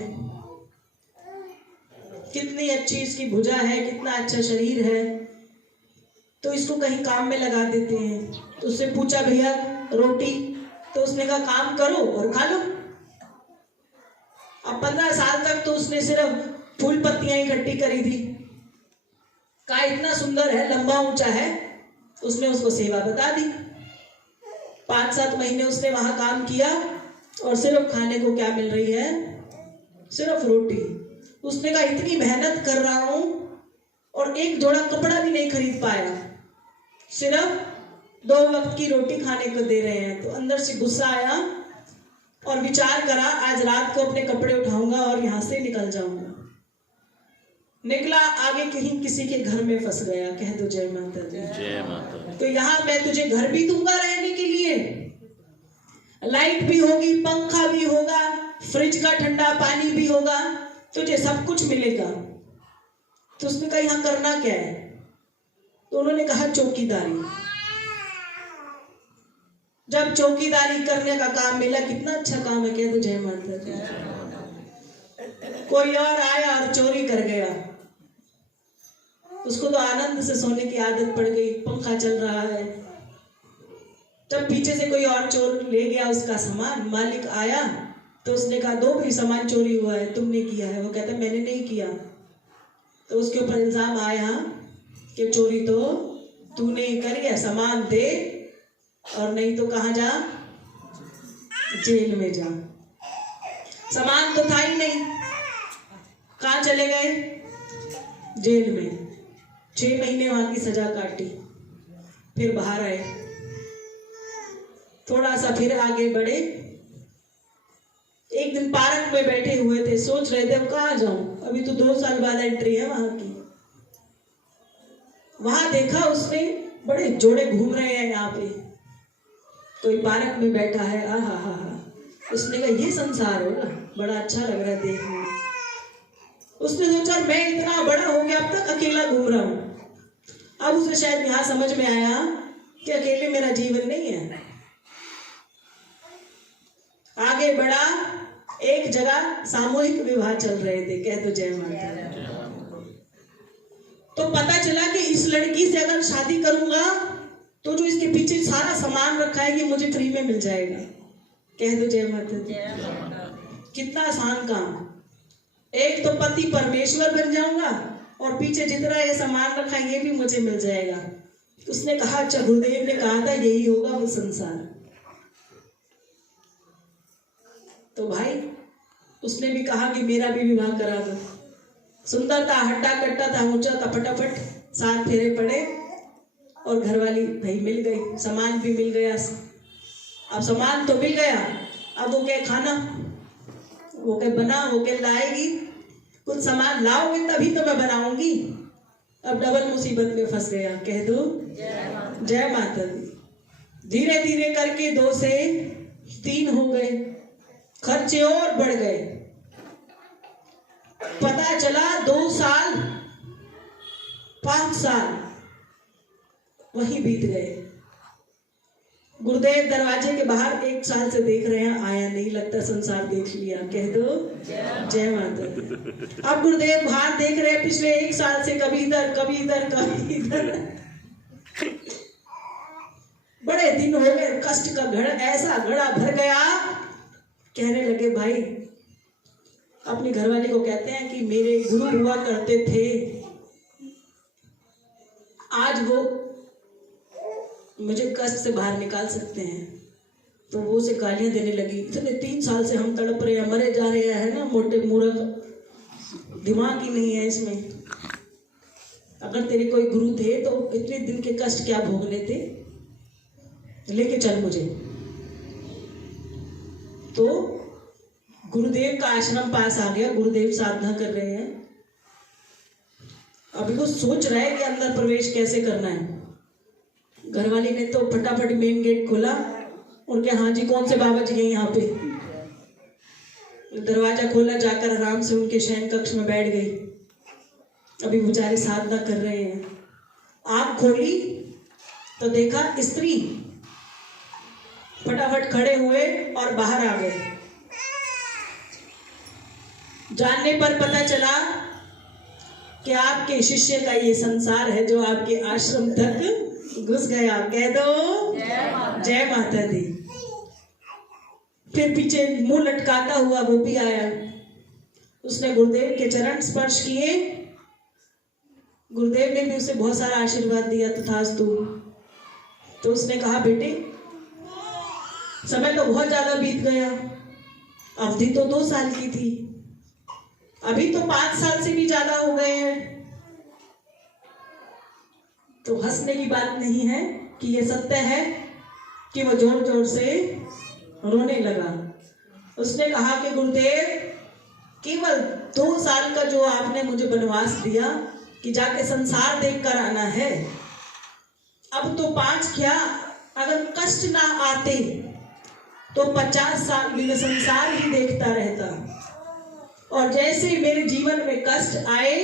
कितनी अच्छी इसकी भुजा है, कितना अच्छा शरीर है, तो इसको कहीं काम में लगा देते हैं। तो उससे पूछा भैया रोटी? तो उसने कहा काम करो और खा लो। अब 15 साल तक तो उसने सिर्फ फूल पत्तियां इकट्ठी करी थी। कहा इतना सुंदर है, लंबा ऊंचा है, उसने उसको सेवा बता दी। 5-7 महीने उसने वहां काम किया और सिर्फ खाने को क्या मिल रही है? सिर्फ रोटी। उसने कहा इतनी मेहनत कर रहा हूं और एक जोड़ा कपड़ा भी नहीं खरीद पाया, सिर्फ 2 वक्त की रोटी खाने को दे रहे हैं। तो अंदर से गुस्सा आया और विचार करा आज रात को अपने कपड़े उठाऊंगा और यहां से निकल जाऊंगा। निकला, आगे कहीं किसी के घर में फंस गया। कह दो जय माता दी। जय माता। तो यहाँ मैं तुझे घर भी दूंगा रहने के लिए, लाइट भी होगी, पंखा भी होगा, फ्रिज का ठंडा पानी भी होगा, तुझे सब कुछ मिलेगा। तो उसने कहा यहाँ करना क्या है? तो उन्होंने कहा चौकीदारी। जब चौकीदारी करने का काम मिला, कितना अच्छा काम है, कह दो जय माता दी। कोई और आया और चोरी कर गया, उसको तो आनंद से सोने की आदत पड़ गई, पंखा चल रहा है। जब पीछे से कोई और चोर ले गया उसका सामान, मालिक आया तो उसने कहा दो भाई सामान चोरी हुआ है, तुमने किया है? वो कहता मैंने नहीं किया। तो उसके ऊपर इल्जाम आया कि चोरी तो तूने करी है सामान दे, और नहीं तो कहाँ जा, जेल में जा। सामान तो था ही नहीं, कहाँ चले गए, जेल में। 6 महीने वहां की सजा काटी, फिर बाहर आए। थोड़ा सा फिर आगे बढ़े। एक दिन पार्क में बैठे हुए थे, सोच रहे थे अब कहाँ जाऊं, अभी तो 2 साल बाद एंट्री है वहां की। वहां देखा उसने बड़े जोड़े घूम रहे हैं यहाँ पे, कोई पार्क में बैठा है। हा। उसने कहा ये संसार होगा, बड़ा अच्छा लग रहा है देखने में। उसने सोचा मैं इतना बड़ा हो गया, अब तक अकेला घूम रहा हूं। अब उसे शायद यहाँ समझ में आया कि अकेले मेरा जीवन नहीं है। आगे बढ़ा, एक जगह सामूहिक विवाह चल रहे थे, कह तो जय माता। तो पता चला कि इस लड़की से अगर शादी करूंगा तो जो इसके पीछे सारा सामान रखा है ये मुझे फ्री में मिल जाएगा। कह दो जय माता। कितना आसान काम। एक तो पति परमेश्वर बन जाऊंगा और पीछे जितना ये सामान रखा है ये भी मुझे मिल जाएगा। उसने कहा अच्छा, गुरुदेव ने कहा था यही होगा वो संसार। तो भाई उसने भी कहा कि मेरा भी विवाह करा दो। सुंदर था, हट्टा कट्टा था, ऊंचा था, फटाफट 7 फेरे पड़े और घरवाली भाई मिल गई, सामान भी मिल गया। अब सामान तो मिल गया, अब वो क्या खाना, वो क्या बना, वो क्या लाएगी, कुछ सामान लाओगे तभी तो मैं बनाऊंगी। अब डबल मुसीबत में फंस गया। कह दो जय माता दी। धीरे धीरे करके 2 से 3 हो गए, खर्चे और बढ़ गए। पता चला 2 साल 5 साल वहीं बीत गए। गुरुदेव दरवाजे के बाहर 1 साल से देख रहे हैं, आया नहीं, लगता संसार देख लिया। कह दो जय माता दी। अब गुरुदेव बाहर देख रहे हैं पिछले 1 साल से, कभी इधर कभी इधर कभी इधर। बड़े दिन हो गए, कष्ट का घड़ा ऐसा घड़ा भर गया। कहने लगे भाई, अपनी घरवाली को कहते हैं कि मेरे गुरु हुआ करते थे, आज वो मुझे कष्ट से बाहर निकाल सकते हैं। तो वो उसे गालियां देने लगी, इतने 3 साल से हम तड़प रहे हैं, मरे जा रहे हैं, है ना, मोटे मूर्ख, दिमाग ही नहीं है इसमें। अगर तेरे कोई गुरु थे तो इतने दिन के कष्ट क्या भोगने थे, लेके चल मुझे। तो गुरुदेव का आश्रम पास आ गया। गुरुदेव साधना कर रहे हैं, अभी वो सोच रहा है कि अंदर प्रवेश कैसे करना है। घरवाली ने तो फटाफट मेन गेट खोला और क्या, हाँ जी कौन से बाबा जी हैं यहाँ पे। दरवाजा खोला, जाकर आराम से उनके शयन कक्ष में बैठ गई। अभी बेचारे साधना कर रहे हैं। आँख खोली तो देखा स्त्री, फटाफट खड़े हुए और बाहर आ गए। जानने पर पता चला कि आपके शिष्य का ये संसार है जो आपके आश्रम तक घुस गया। कह दो जय माता दी। फिर पीछे मुंह लटकाता हुआ वो भी आया। उसने गुरुदेव के चरण स्पर्श किए। गुरुदेव ने भी उसे बहुत सारा आशीर्वाद दिया, तथास्तु। तो उसने कहा बेटे, समय तो बहुत ज्यादा बीत गया, अवधि तो 2 साल की थी, अभी तो 5 साल से भी ज्यादा हो गए हैं। तो हंसने की बात नहीं है कि यह सत्य है कि वो जोर जोर से रोने लगा। उसने कहा कि गुरुदेव, केवल 2 साल का जो आपने मुझे वनवास दिया कि जाके संसार देख कर आना है, अब तो 5 क्या, अगर कष्ट ना आते तो 50 साल भी मैं संसार ही देखता रहता। और जैसे मेरे जीवन में कष्ट आए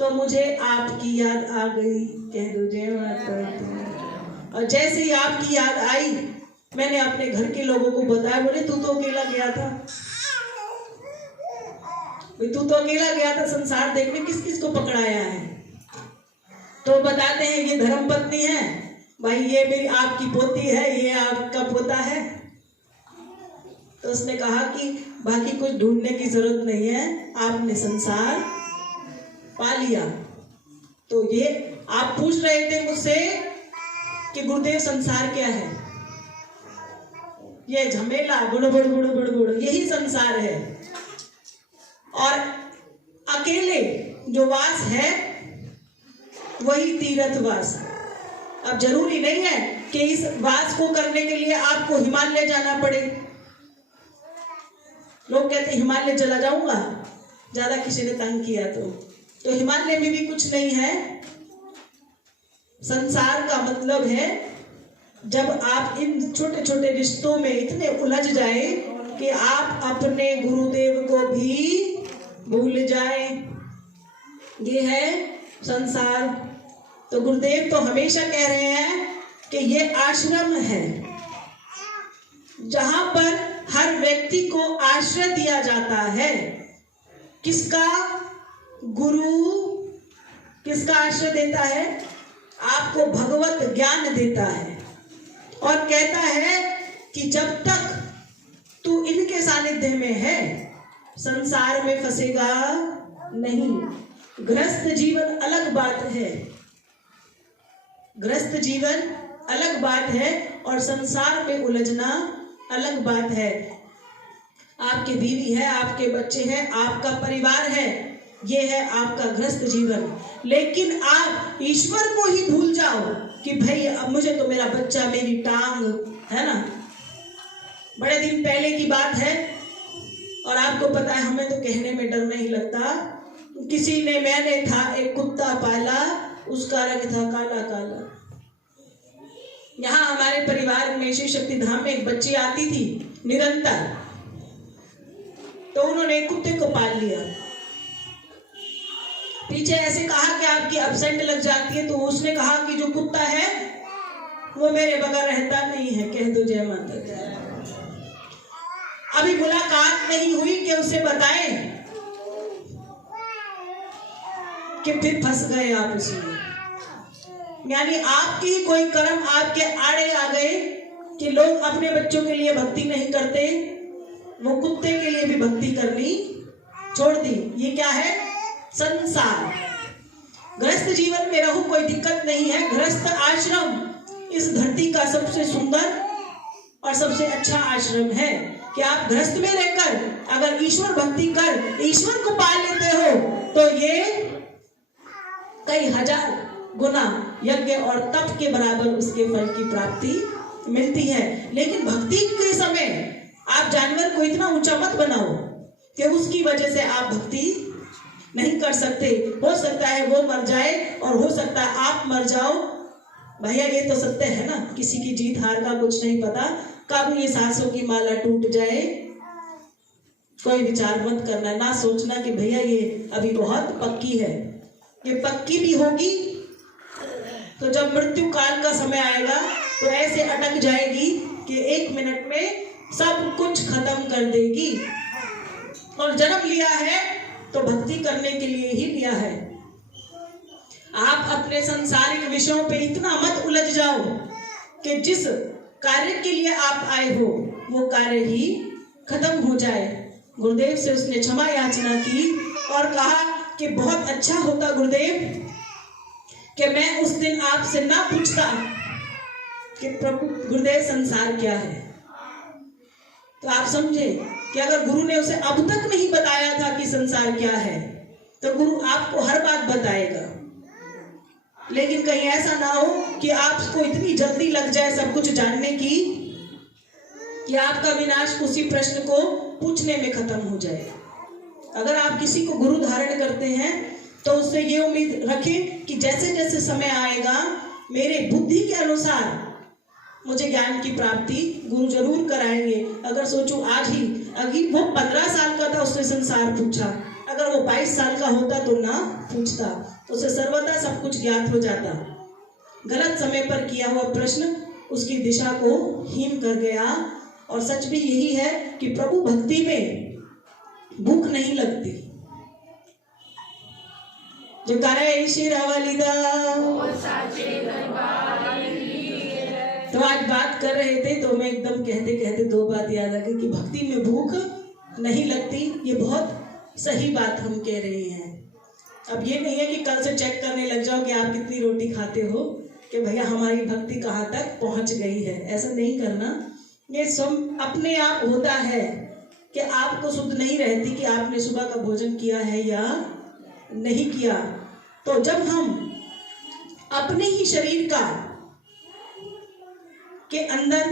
तो मुझे आपकी याद आ गई। कह दो जय माता दी। और जैसे ही आपकी याद आई, मैंने अपने घर के लोगों को बताया। बोले तू तो अकेला गया था, तू तो अकेला गया था संसार देखने, किस किस को पकड़ाया है। तो बताते हैं ये धर्म पत्नी है भाई, ये मेरी आपकी पोती है, ये आपका पोता है। तो उसने कहा कि बाकी कुछ ढूंढने की जरूरत नहीं है, आपने संसार पा लिया तो ये आप पूछ रहे थे मुझसे कि गुरुदेव संसार क्या है? ये झमेला गुड़गुड़ गुड़गुड़ गुड़ यही संसार है। और अकेले जो वास है वही तीर्थवास। अब जरूरी नहीं है कि इस वास को करने के लिए आपको हिमालय जाना पड़े। लोग कहते हिमालय चला जाऊंगा, ज्यादा किसी ने तंग किया तो हिमालय में भी कुछ नहीं है। संसार का मतलब है जब आप इन छोटे छोटे रिश्तों में इतने उलझ जाए कि आप अपने गुरुदेव को भी भूल जाए, ये है संसार। तो गुरुदेव तो हमेशा कह रहे हैं कि ये आश्रम है जहां पर हर व्यक्ति को आश्रय दिया जाता है। किसका? गुरु किसका आश्रय देता है? आपको भगवत ज्ञान देता है और कहता है कि जब तक तू इनके सानिध्य में है संसार में फंसेगा नहीं। गृहस्थ जीवन अलग बात है, गृहस्थ जीवन अलग बात है और संसार में उलझना अलग बात है। आपकी बीवी है, आपके बच्चे हैं, आपका परिवार है, ये है आपका गृहस्थ जीवन। लेकिन आप ईश्वर को ही भूल जाओ कि भाई अब मुझे तो मेरा बच्चा, मेरी टांग है ना। बड़े दिन पहले की बात है और आपको पता है हमें तो कहने में डर नहीं लगता। मैंने था एक कुत्ता पाला, उसका रंग था काला काला। यहाँ हमारे परिवार में शिव शक्ति धाम में एक बच्ची आती थी निरंतर, तो उन्होंने एक कुत्ते को पाल लिया। पीछे ऐसे कहा कि आपकी एब्सेंट लग जाती है, तो उसने कहा कि जो कुत्ता है वो मेरे बगैर रहता नहीं है, कह दो जय माता दी। अभी मुलाकात नहीं हुई कि उसे बताएं कि फिर फंस गए आप उसमें। यानी आपके ही कोई कर्म आपके आड़े आ गए कि लोग अपने बच्चों के लिए भक्ति नहीं करते, वो कुत्ते के लिए भी भक्ति करनी छोड़ दी। ये क्या है? संसार। गृहस्थ जीवन में रहूं कोई दिक्कत नहीं है। गृहस्थ आश्रम इस धरती का सबसे सुंदर और सबसे अच्छा आश्रम है कि आप गृहस्थ में रहकर अगर ईश्वर भक्ति कर ईश्वर को पा लेते हो तो ये कई हजार गुना यज्ञ और तप के बराबर उसके फल की प्राप्ति मिलती है। लेकिन भक्ति के समय आप जानवर को इतना ऊंचा मत बनाओ कि उसकी वजह से आप भक्ति नहीं कर सकते। हो सकता है वो मर जाए और हो सकता है आप मर जाओ। भैया ये तो सत्य है ना, किसी की जीत हार का कुछ नहीं पता, कब ये सांसों की माला टूट जाए। कोई विचार मत करना, ना सोचना कि भैया ये अभी बहुत पक्की है। ये पक्की भी होगी तो जब मृत्यु काल का समय आएगा तो ऐसे अटक जाएगी कि 1 मिनट में सब कुछ खत्म कर देगी। और जन्म लिया है तो भक्ति करने के लिए ही लिया है। आप अपने सांसारिक विषयों पे इतना मत उलझ जाओ कि जिस कार्य के लिए आप आए हो वो कार्य ही खत्म हो जाए। गुरुदेव से उसने क्षमा याचना की और कहा कि बहुत अच्छा होता गुरुदेव कि मैं उस दिन आपसे ना पूछता कि प्रभु गुरुदेव संसार क्या है। तो आप समझे कि अगर गुरु ने उसे अब तक नहीं बताया था कि संसार क्या है तो गुरु आपको हर बात बताएगा। लेकिन कहीं ऐसा ना हो कि आपको इतनी जल्दी लग जाए सब कुछ जानने की कि आपका विनाश उसी प्रश्न को पूछने में खत्म हो जाए। अगर आप किसी को गुरु धारण करते हैं तो उससे ये उम्मीद रखें कि जैसे जैसे समय आएगा मेरे बुद्धि के अनुसार मुझे ज्ञान की प्राप्ति गुरु जरूर कराएंगे। अगर सोचूं आज ही, अभी वो 15 साल का था उसने संसार पूछा, अगर वो 22 साल का होता तो ना पूछता, उसे सर्वथा सब कुछ ज्ञात हो जाता। गलत समय पर किया हुआ प्रश्न उसकी दिशा को हीन कर गया। और सच भी यही है कि प्रभु भक्ति में भूख नहीं लगती। जो करे शिरावलिदा। तो आज बात कर रहे थे तो मैं एकदम कहते कहते 2 बात याद आ गई कि भक्ति में भूख नहीं लगती। ये बहुत सही बात हम कह रहे हैं। अब ये नहीं है कि कल से चेक करने लग जाओ कि आप कितनी रोटी खाते हो, कि भैया हमारी भक्ति कहाँ तक पहुँच गई है। ऐसा नहीं करना। ये सब अपने आप होता है कि आपको शुद्ध नहीं रहती कि आपने सुबह का भोजन किया है या नहीं किया। तो जब हम अपने ही शरीर का के अंदर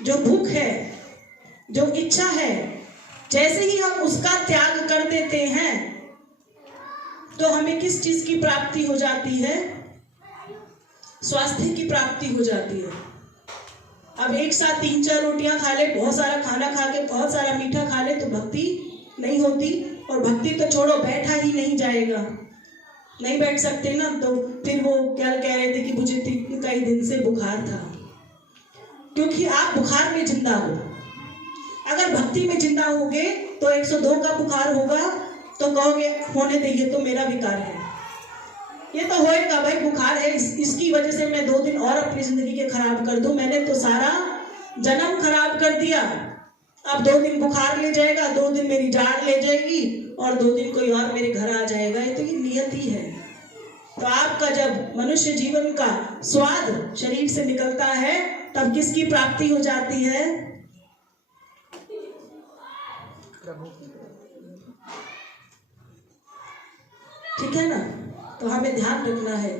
जो भूख है, जो इच्छा है, जैसे ही हम उसका त्याग कर देते हैं तो हमें किस चीज की प्राप्ति हो जाती है? स्वास्थ्य की प्राप्ति हो जाती है। अब एक साथ 3-4 रोटियां खा ले, बहुत सारा खाना खा के बहुत सारा मीठा खा ले तो भक्ति नहीं होती। और भक्ति तो छोड़ो, बैठा ही नहीं जाएगा, नहीं बैठ सकते ना। तो फिर वो क्या कह रहे थे कि मुझे कई दिन से बुखार था, क्योंकि आप बुखार में जिंदा हो। अगर भक्ति में जिंदा होगे तो 102 का बुखार होगा तो कहोगे होने दे, ये तो मेरा विकार है, ये तो होएगा भाई, बुखार है, इसकी वजह से मैं 2 दिन और अपनी जिंदगी के खराब कर दूं, मैंने तो सारा जन्म खराब कर दिया। अब 2 दिन बुखार ले जाएगा, 2 दिन मेरी जाड़ ले जाएगी और 2 दिन कोई और मेरे घर आ जाएगा। ये तो ये नियत ही है। तो आपका जब मनुष्य जीवन का स्वाद शरीर से निकलता है तब किसकी प्राप्ति हो जाती है? ठीक है ना। तो हमें ध्यान रखना है,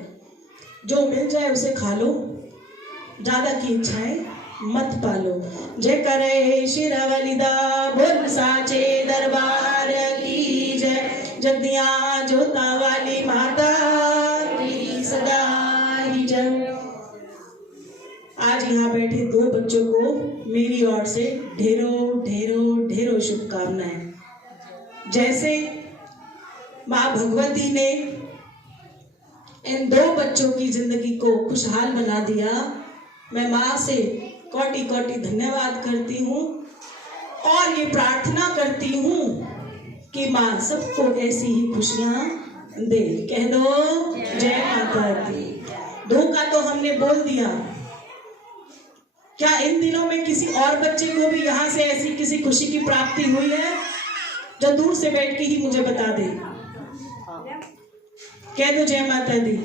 जो मिल जाए उसे खा लो, ज्यादा की इच्छाएं मत पालो। जय करे शिरवलिदा बोल साचे दरबार की जय। जगदिया जोता वाली माता की सदा ही जय। आज यहाँ बैठे 2 बच्चों को मेरी ओर से ढेरों ढेरों ढेरों शुभकामनाएं। जैसे माँ भगवती ने इन 2 बच्चों की जिंदगी को खुशहाल बना दिया, मैं माँ से कोटि कोटि धन्यवाद करती हूँ और ये प्रार्थना करती हूँ कि माँ सबको ऐसी ही खुशियाँ दे। कह दो जय माता दी। 2 का तो हमने बोल दिया। क्या इन दिनों में किसी और बच्चे को भी यहाँ से ऐसी किसी खुशी की प्राप्ति हुई है? जो दूर से बैठ के ही मुझे बता दे। कह दो जय माता दी।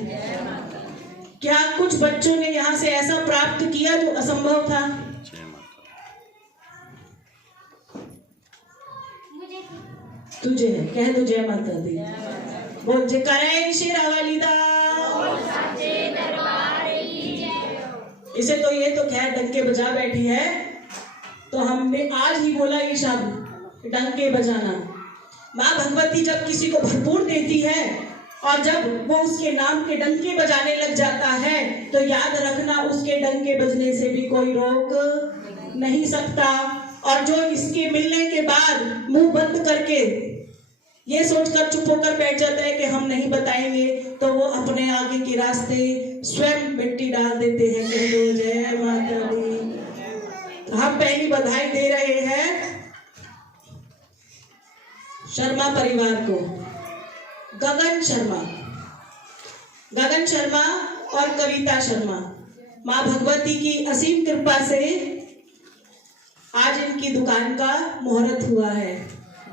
क्या कुछ बच्चों ने यहाँ से ऐसा प्राप्त किया जो असंभव था? तुझे है, कह दो जय माता दी। बोल जय करे शेरावालीदा। इसे तो ये तो खैर डंके बजा बैठी है, तो हमने आज ही बोला ये शब्द डंके बजाना। माँ भगवती जब किसी को भरपूर देती है और जब वो उसके नाम के डंके बजाने लग जाता है तो याद रखना उसके डंके बजने से भी कोई रोक नहीं सकता। और जो इसके मिलने के बाद मुंह बंद करके ये सोचकर चुप होकर बैठ जाता है कि हम नहीं बताएंगे, तो वो अपने आगे के रास्ते स्वयं मिट्टी डाल देते हैं। कह दो जय माता दी। हम पहली बधाई दे रहे हैं शर्मा परिवार को। गगन शर्मा और कविता शर्मा, माँ भगवती की असीम कृपा से आज इनकी दुकान का मुहूर्त हुआ है।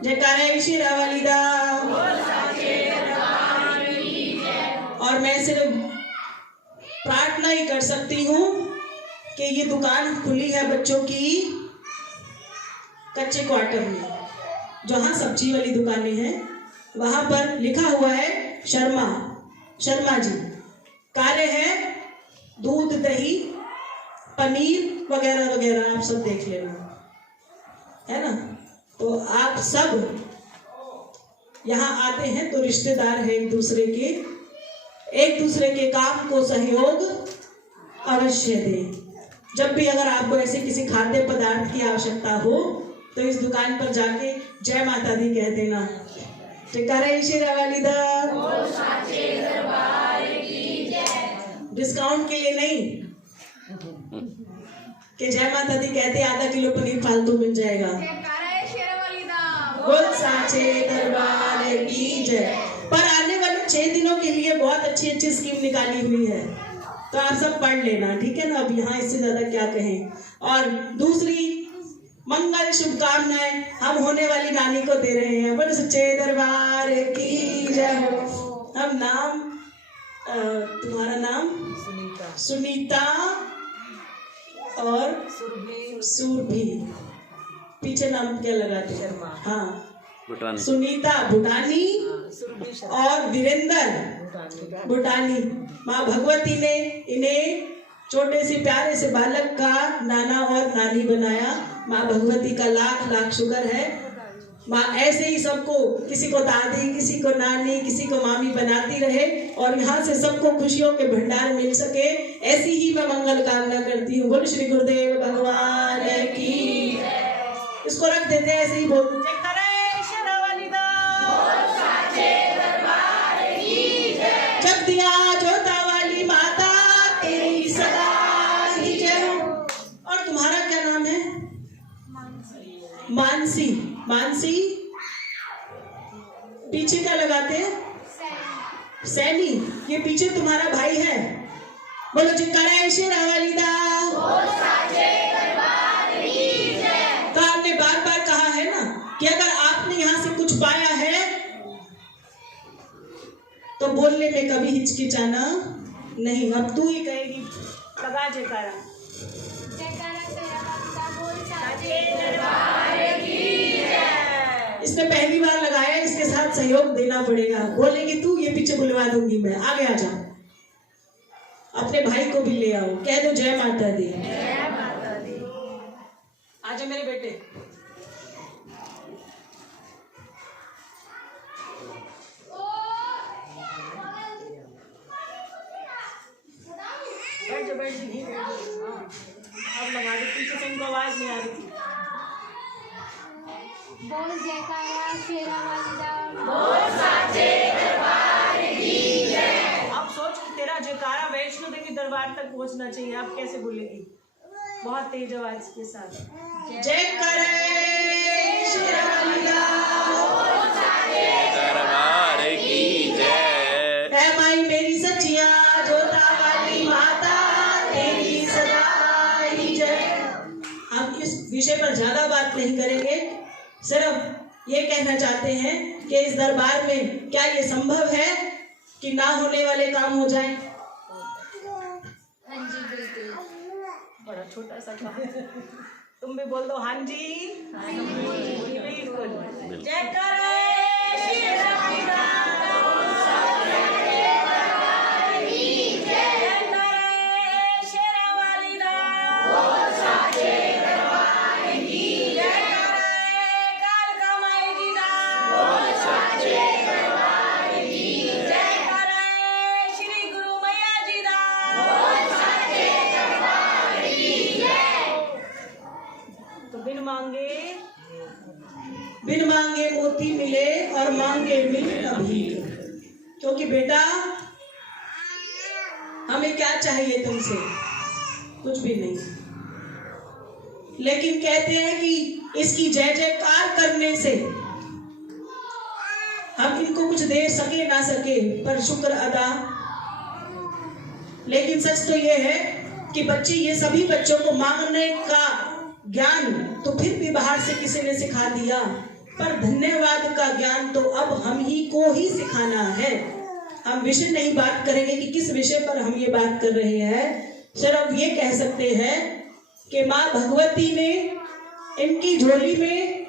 जयकारा शेरावालीदा। और मैं सिर्फ प्रार्थना ही कर सकती हूँ कि ये दुकान खुली है बच्चों की कच्चे क्वार्टर में, जहाँ सब्जी वाली दुकानें हैं वहां पर लिखा हुआ है शर्मा जी। कार्य है दूध दही पनीर वगैरह वगैरह, आप सब देख लेना, है ना। तो आप सब यहाँ आते हैं तो रिश्तेदार हैं एक दूसरे के काम को सहयोग अवश्य दें। जब भी अगर आपको ऐसे किसी खाद्य पदार्थ की आवश्यकता हो तो इस दुकान पर जाके जय माता दी कह देना। डिस्काउंट के लिए नहीं कि जय माता दी कहते आधा किलो पनीर फालतू मिल जाएगा। बोल साचे दरबार की जय। पर आने वाले 6 दिनों के लिए बहुत अच्छी स्कीम निकाली हुई है, तो आप सब पढ़ लेना, ठीक है ना। अब यहाँ इससे ज्यादा क्या कहें। और दूसरी मंगल शुभकामनाएं हम होने वाली नानी को दे रहे हैं। बोल सच्चे दरबार की जय। हम नाम तुम्हारा नाम सुनीता और सुरभि। पीछे नाम क्या लगाते हैं? हाँ, सुनीता भूटानी और वीरेंद्र भूटानी। माँ भगवती ने इन्हें छोटे से प्यारे से बालक का नाना और नानी बनाया। माँ भगवती का लाख लाख शुक्र है। माँ ऐसे ही सबको, किसी को दादी, किसी को नानी, किसी को मामी बनाती रहे और यहाँ से सबको खुशियों के भंडार मिल सके, ऐसी ही मैं मंगल कामना करती हूँ। बोलो श्री गुरुदेव भगवान की। इसको रख देते हैं, ऐसे ही बोल देते। जब दिया जोता वाली माता तेरी सदा ही जय। और तुम्हारा क्या नाम है? मानसी। मानसी, पीछे क्या लगाते हैं? सैनी। ये पीछे तुम्हारा भाई है। बोलो चिक्कड़े शेरा वाली दा। तो हमने बार बार कहा है ना कि अगर आपने यहाँ से कुछ पाया है तो बोलने में कभी हिचकिचाना नहीं। अब तू ही कहेगी, लगा जयकारा। इसने पहली बार लगाया, इसके साथ सहयोग देना पड़ेगा। बोलेगी तू, ये पीछे बुलवा दूंगी मैं। आगे आ जा, अपने भाई को भी ले आओ, कह दो जय माता दी। आजा मेरे बेटे। बैठ जा, बैठ जा। अब लगा दो, पीछे से इनको आवाज नहीं आ रही थी। बोल जयकारा शेरा वाली दा। अब सोच कि तेरा जयकारा वैष्णो देवी दरबार तक पहुंचना चाहिए। आप कैसे बोलेगी? बहुत तेज आवाज के साथ। जय करे शेरा वाली दा। दरबार की जय। है माई मेरी सचिया जोता वाली माता तेरी सदा ही जय। हम इस विषय पर ज्यादा बात नहीं करेंगे, सिर्फ ये कहना चाहते हैं कि इस दरबार में क्या ये संभव है कि ना होने वाले काम हो जाए? हाँ जी बिल्कुल। बड़ा छोटा सा काम। तुम भी बोल दो हाँ जी। बिल्कुल। जय करे शेरा वाली दा। बिन मांगे मोती मिले और मांगे मिल कभी। क्योंकि बेटा हमें क्या चाहिए तुमसे? कुछ भी नहीं। लेकिन कहते हैं कि इसकी जय जयकार करने से हम इनको कुछ दे सके ना सके पर शुक्र अदा। लेकिन सच तो ये है कि बच्चे, ये सभी बच्चों को मांगने का ज्ञान तो फिर भी बाहर से किसी ने सिखा दिया, पर धन्यवाद का ज्ञान तो अब हम ही को ही सिखाना है। हम विषय नहीं बात करेंगे कि किस विषय पर हम ये बात कर रहे हैं, सिर्फ ये कह सकते हैं कि माँ भगवती ने इनकी झोली में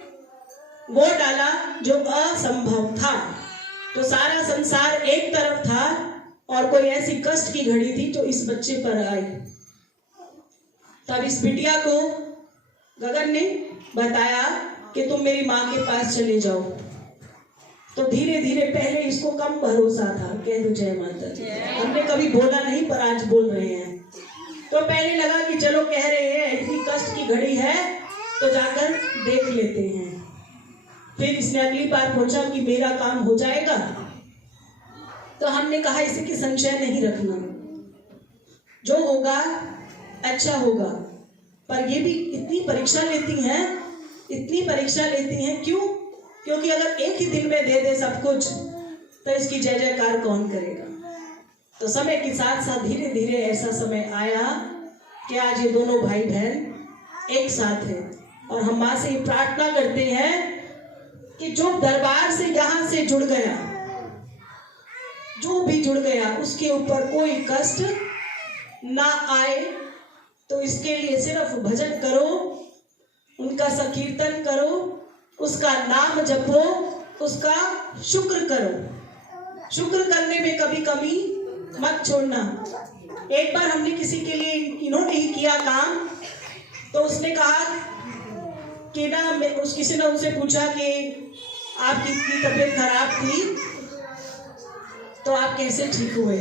वो डाला जो असंभव था। तो सारा संसार एक तरफ था और कोई ऐसी कष्ट की घड़ी थी जो इस बच्चे पर आई। तब इस बिटिया को गगन ने बताया कि तुम मेरी माँ के पास चले जाओ। तो धीरे धीरे, पहले इसको कम भरोसा था। कह दो जय माता दी। हमने कभी बोला नहीं पर आज बोल रहे हैं। तो पहले लगा कि चलो कह रहे हैं इतनी कष्ट की घड़ी है तो जाकर देख लेते हैं। फिर इसने अगली बार पूछा कि मेरा काम हो जाएगा? तो हमने कहा इसे की संशय नहीं रखना, जो होगा अच्छा होगा। पर ये भी इतनी परीक्षा लेती हैं, इतनी परीक्षा लेती हैं। क्यों? क्योंकि अगर एक ही दिन में दे दे सब कुछ तो इसकी जय जयकार कौन करेगा? तो समय के साथ साथ धीरे धीरे ऐसा समय आया कि आज ये दोनों भाई बहन एक साथ हैं। और हम माँ से प्रार्थना करते हैं कि जो दरबार से यहाँ से जुड़ गया, जो भी जुड़ गया उसके ऊपर कोई कष्ट ना आए। तो इसके लिए सिर्फ भजन करो, उनका संकीर्तन करो, उसका नाम जपो, उसका शुक्र करो। शुक्र करने में कभी कमी मत छोड़ना। एक बार हमने किसी के लिए इन्होंने ही किया काम, तो उसने कहा कि किसी ने उनसे पूछा कि आपकी इतनी तबीयत खराब थी तो आप कैसे ठीक हुए?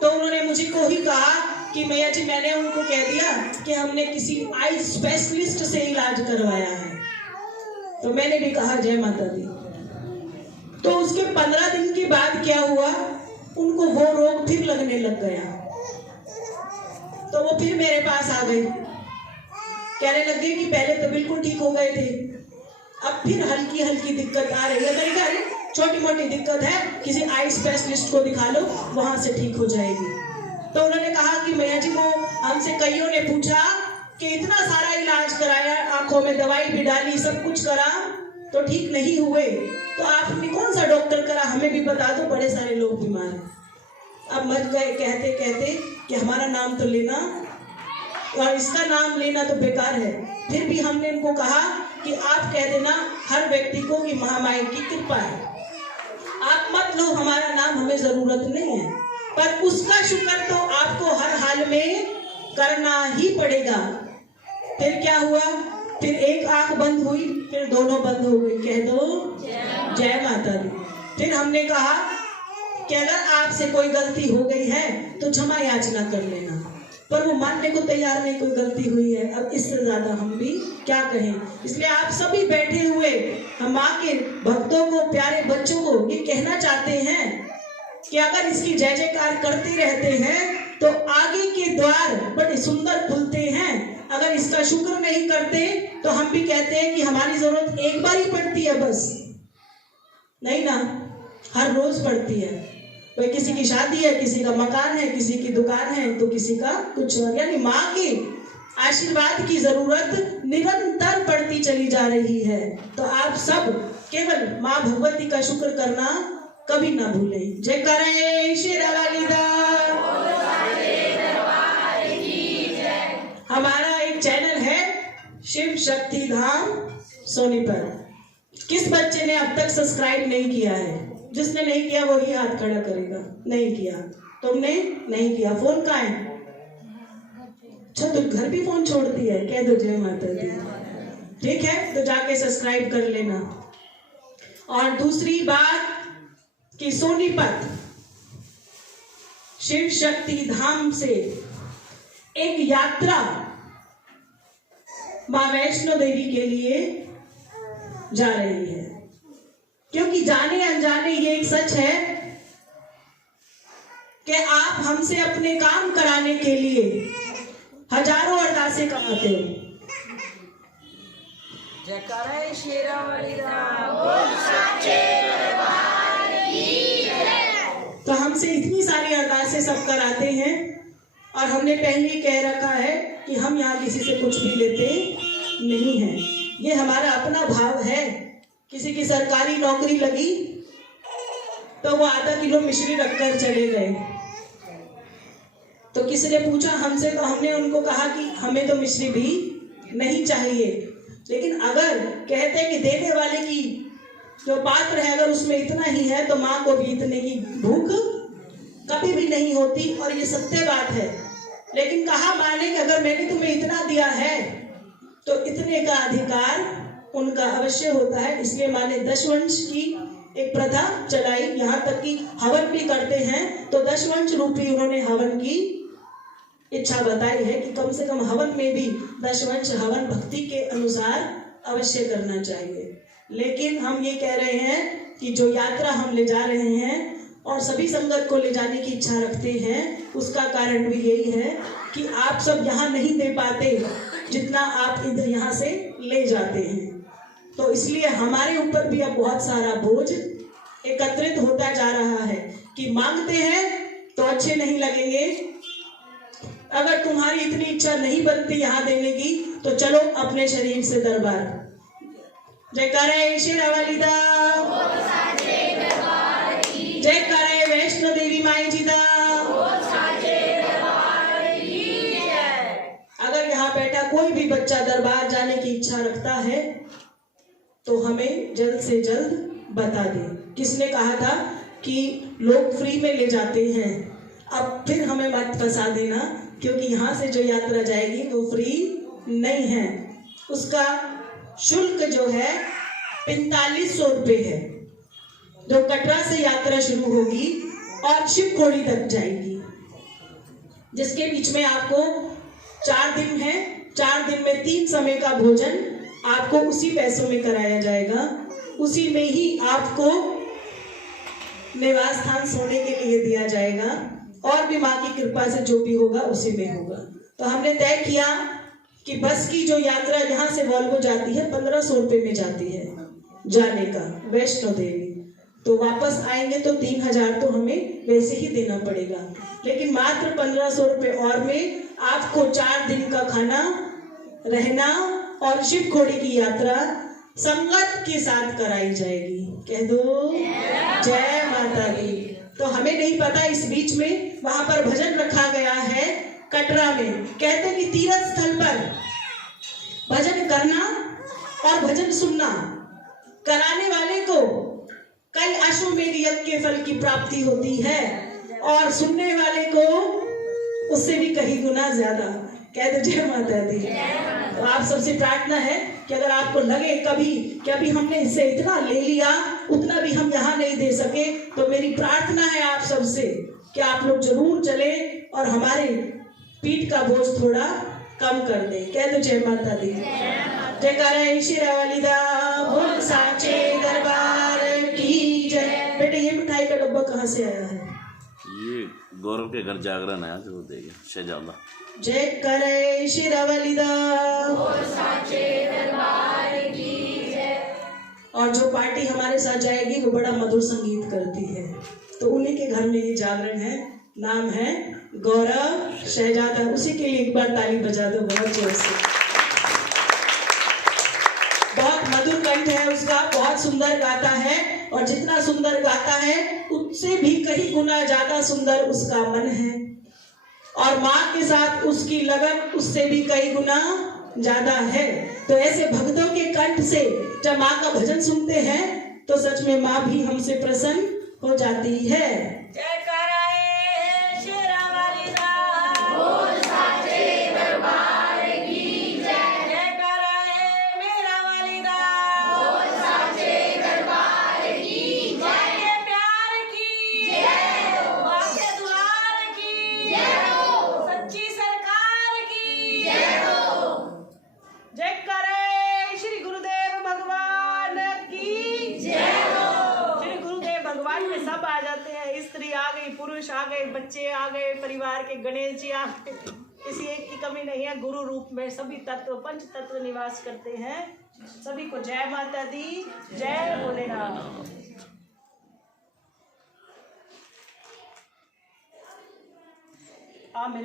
तो उन्होंने मुझे को ही कहा कि मैया जी मैंने उनको कह दिया कि हमने किसी आई स्पेशलिस्ट से इलाज करवाया है। तो मैंने भी कहा जय माता दी। तो उसके 15 दिन के बाद क्या हुआ, उनको वो रोग फिर लगने लग गया। तो वो फिर मेरे पास आ गए, कहने लगे कि पहले तो बिल्कुल ठीक हो गए थे, अब फिर हल्की हल्की दिक्कत आ रही है। मैंने कहा छोटी मोटी दिक्कत है, किसी आई स्पेशलिस्ट को दिखा लो, वहां से ठीक हो जाएगी। तो उन्होंने कहा कि मैया जी को हमसे कईयों ने पूछा कि इतना सारा इलाज कराया, आंखों में दवाई भी डाली, सब कुछ करा, तो ठीक नहीं हुए, तो आपने कौन सा डॉक्टर करा, हमें भी बता दो, बड़े सारे लोग बीमार हैं। अब मर गए कहते कहते कि हमारा नाम तो लेना और इसका नाम लेना तो बेकार है। फिर भी हमने इनको कहा कि आप कह देना हर व्यक्ति को कि महामाई की कृपा है, आप मत लो, हमारा नाम हमें जरूरत नहीं है, पर उसका शुक्र तो आपको हर हाल में करना ही पड़ेगा। फिर क्या हुआ, फिर एक आंख बंद हुई, फिर दोनों बंद हो गई। कह दो जय माता दी। फिर हमने कहा कि अगर आपसे कोई गलती हो गई है तो क्षमा याचना कर लेना, पर वो मानने को तैयार नहीं, कोई गलती हुई है, अब इससे ज्यादा हम भी क्या कहें। इसलिए आप सभी बैठे हुए हम माँ के भक्तों को, प्यारे बच्चों को ये कहना चाहते हैं कि अगर इसकी जय जयकार करते रहते हैं तो आगे के द्वार बड़े सुंदर खुलते हैं। अगर इसका शुक्र नहीं करते तो हम भी कहते हैं कि हमारी जरूरत एक बार ही पड़ती है, बस नहीं ना, हर रोज पड़ती है। कोई किसी की शादी है, किसी का मकान है, किसी की दुकान है, तो किसी का कुछ और। यानी माँ के आशीर्वाद की जरूरत निरंतर पड़ती चली जा रही है। तो आप सब केवल माँ भगवती का शुक्र करना कभी ना भूलें। जय करे शेरावाली दा। हमारा एक चैनल है शिव शक्ति धाम सोनीपत। किस बच्चे ने अब तक सब्सक्राइब नहीं किया है? जिसने नहीं किया वही हाथ खड़ा करेगा। नहीं किया, तुमने नहीं किया, फोन कहाँ है? अच्छा, तो घर भी फोन छोड़ती है, कह दो जय माता दी। ठीक है, तो जाके सब्सक्राइब कर लेना। और दूसरी बात कि सोनीपत शिव शक्ति धाम से एक यात्रा मां वैष्णो देवी के लिए जा रही है, क्योंकि जाने अनजाने ये एक सच है कि आप हमसे अपने काम कराने के लिए हजारों अरदासें कराते हो। जयकारा शेरावाली तो हमसे इतनी सारी अरदासें सब कराते हैं, और हमने पहले ही कह रखा है कि हम यहाँ किसी से कुछ भी लेते नहीं हैं। ये हमारा अपना भाव है। किसी की सरकारी नौकरी लगी तो वो आधा किलो मिश्री रखकर चले गए, तो किसी ने पूछा हमसे, तो हमने उनको कहा कि हमें तो मिश्री भी नहीं चाहिए। लेकिन अगर कहते हैं कि देने वाले की जो पात्र है अगर उसमें इतना ही है तो माँ को भी इतने की भूख कभी भी नहीं होती, और ये सत्य बात है। लेकिन कहा माने कि अगर मैंने तुम्हें इतना दिया है तो इतने का अधिकार उनका अवश्य होता है। इसलिए माँ ने दशवंश की एक प्रथा चलाई, यहाँ तक कि हवन भी करते हैं। तो दशवंश रूपी उन्होंने हवन की इच्छा बताई है कि कम से कम हवन में भी दशवंश हवन भक्ति के अनुसार अवश्य करना चाहिए। लेकिन हम ये कह रहे हैं कि जो यात्रा हम ले जा रहे हैं और सभी संगत को ले जाने की इच्छा रखते हैं, उसका कारण भी यही है कि आप सब यहाँ नहीं दे पाते जितना आप इधर यहाँ से ले जाते हैं। तो इसलिए हमारे ऊपर भी अब बहुत सारा बोझ एकत्रित होता जा रहा है कि मांगते हैं तो अच्छे नहीं लगेंगे। अगर तुम्हारी इतनी इच्छा नहीं बनती यहाँ देने की तो चलो अपने शरीर से दरबार। जयकारा शेरावाली दा, जयकारा वैष्णो कोई भी बच्चा दरबार जाने की इच्छा रखता है तो हमें जल्द से जल्द बता दे। किसने कहा था कि लोग फ्री में ले जाते हैं, अब फिर हमें मत फंसा देना, क्योंकि यहाँ से जो यात्रा जाएगी वो फ्री नहीं है। उसका शुल्क जो है 4500 रुपये है, जो कटरा से यात्रा शुरू होगी और शिवखोड़ी तक जाएगी, जिसके बीच में आपको 4 दिन है। 4 दिन में 3 समय का भोजन आपको उसी पैसों में कराया जाएगा, उसी में ही आपको निवास स्थान सोने के लिए दिया जाएगा, और भी माँ की कृपा से जो भी होगा उसी में होगा। तो हमने तय किया कि बस की जो यात्रा यहाँ से वॉल्वो जाती है 1500 रुपये में जाती है जाने का, वैष्णो देवी। तो वापस आएंगे तो 3000 तो हमें वैसे ही देना पड़ेगा, लेकिन मात्र 1500 रुपये और में आपको 4 दिन का खाना, रहना और शिवखोड़ी की यात्रा संगत के साथ कराई जाएगी। कह दो जय माता दी। तो हमें नहीं पता, इस बीच में वहां पर भजन रखा गया है कटरा में। कहते कि तीर्थ स्थल पर भजन करना और भजन सुनना, कराने वाले को कई अश्वमेध यज्ञ के फल की प्राप्ति होती है, और सुनने वाले को उससे भी कहीं गुना ज्यादा। कह दो जय माता दी। तो आप सबसे प्रार्थना है कि अगर आपको लगे कभी कि अभी हमने इससे इतना ले लिया, उतना भी हम यहाँ नहीं दे सके, तो मेरी प्रार्थना है आप सबसे कि आप लोग जरूर चले और हमारे पीठ का बोझ थोड़ा कम कर दे। कह दो जय माता दी। जयकारा शेरावाली दा बोल साचे दरबार की जय। बेटे ये मिठाई का डब्बा कहाँ से आया है? ये गौरव के घर जागरण है, जो देगा शहजादा। जय करे शेरावाली दा बोल साचे दरबार की जय। और जो पार्टी हमारे साथ जाएगी वो बड़ा मधुर संगीत करती है, तो उन्हीं के घर में ये जागरण है। नाम है गौरव शहजादा। उसी के लिए एक बार ताली बजा दो बहुत जोर से। बहुत मधुर कंठ है उसका, बहुत सुंदर गाता है, और जितना सुंदर गाता है उससे भी कहीं गुना ज्यादा सुंदर उसका मन है, और माँ के साथ उसकी लगन उससे भी कई गुना ज्यादा है। तो ऐसे भक्तों के कंठ से जब माँ का भजन सुनते हैं तो सच में माँ भी हमसे प्रसन्न हो जाती है। जयकारा शेरावाली दा बोल साचे दरबार की जय। जयकारा मेरा वाली दा बोल साचे दरबार की जय। माँ के प्यार की जय, माँ के दुलार की जय, सच्ची सरकार की जय। जय करे श्री गुरुदेव भगवान की जय। श्री गुरुदेव भगवान में सब आ जाते हैं, स्त्री आ गई, पुरुष आ गए, बच्चे आ गए, परिवार के गणेश जी आ गए, किसी एक की कमी नहीं है। गुरु रूप में सभी तत्व, पंच तत्व निवास करते हैं। सभी को जय माता दी, जय भोलेनाथ। मेरे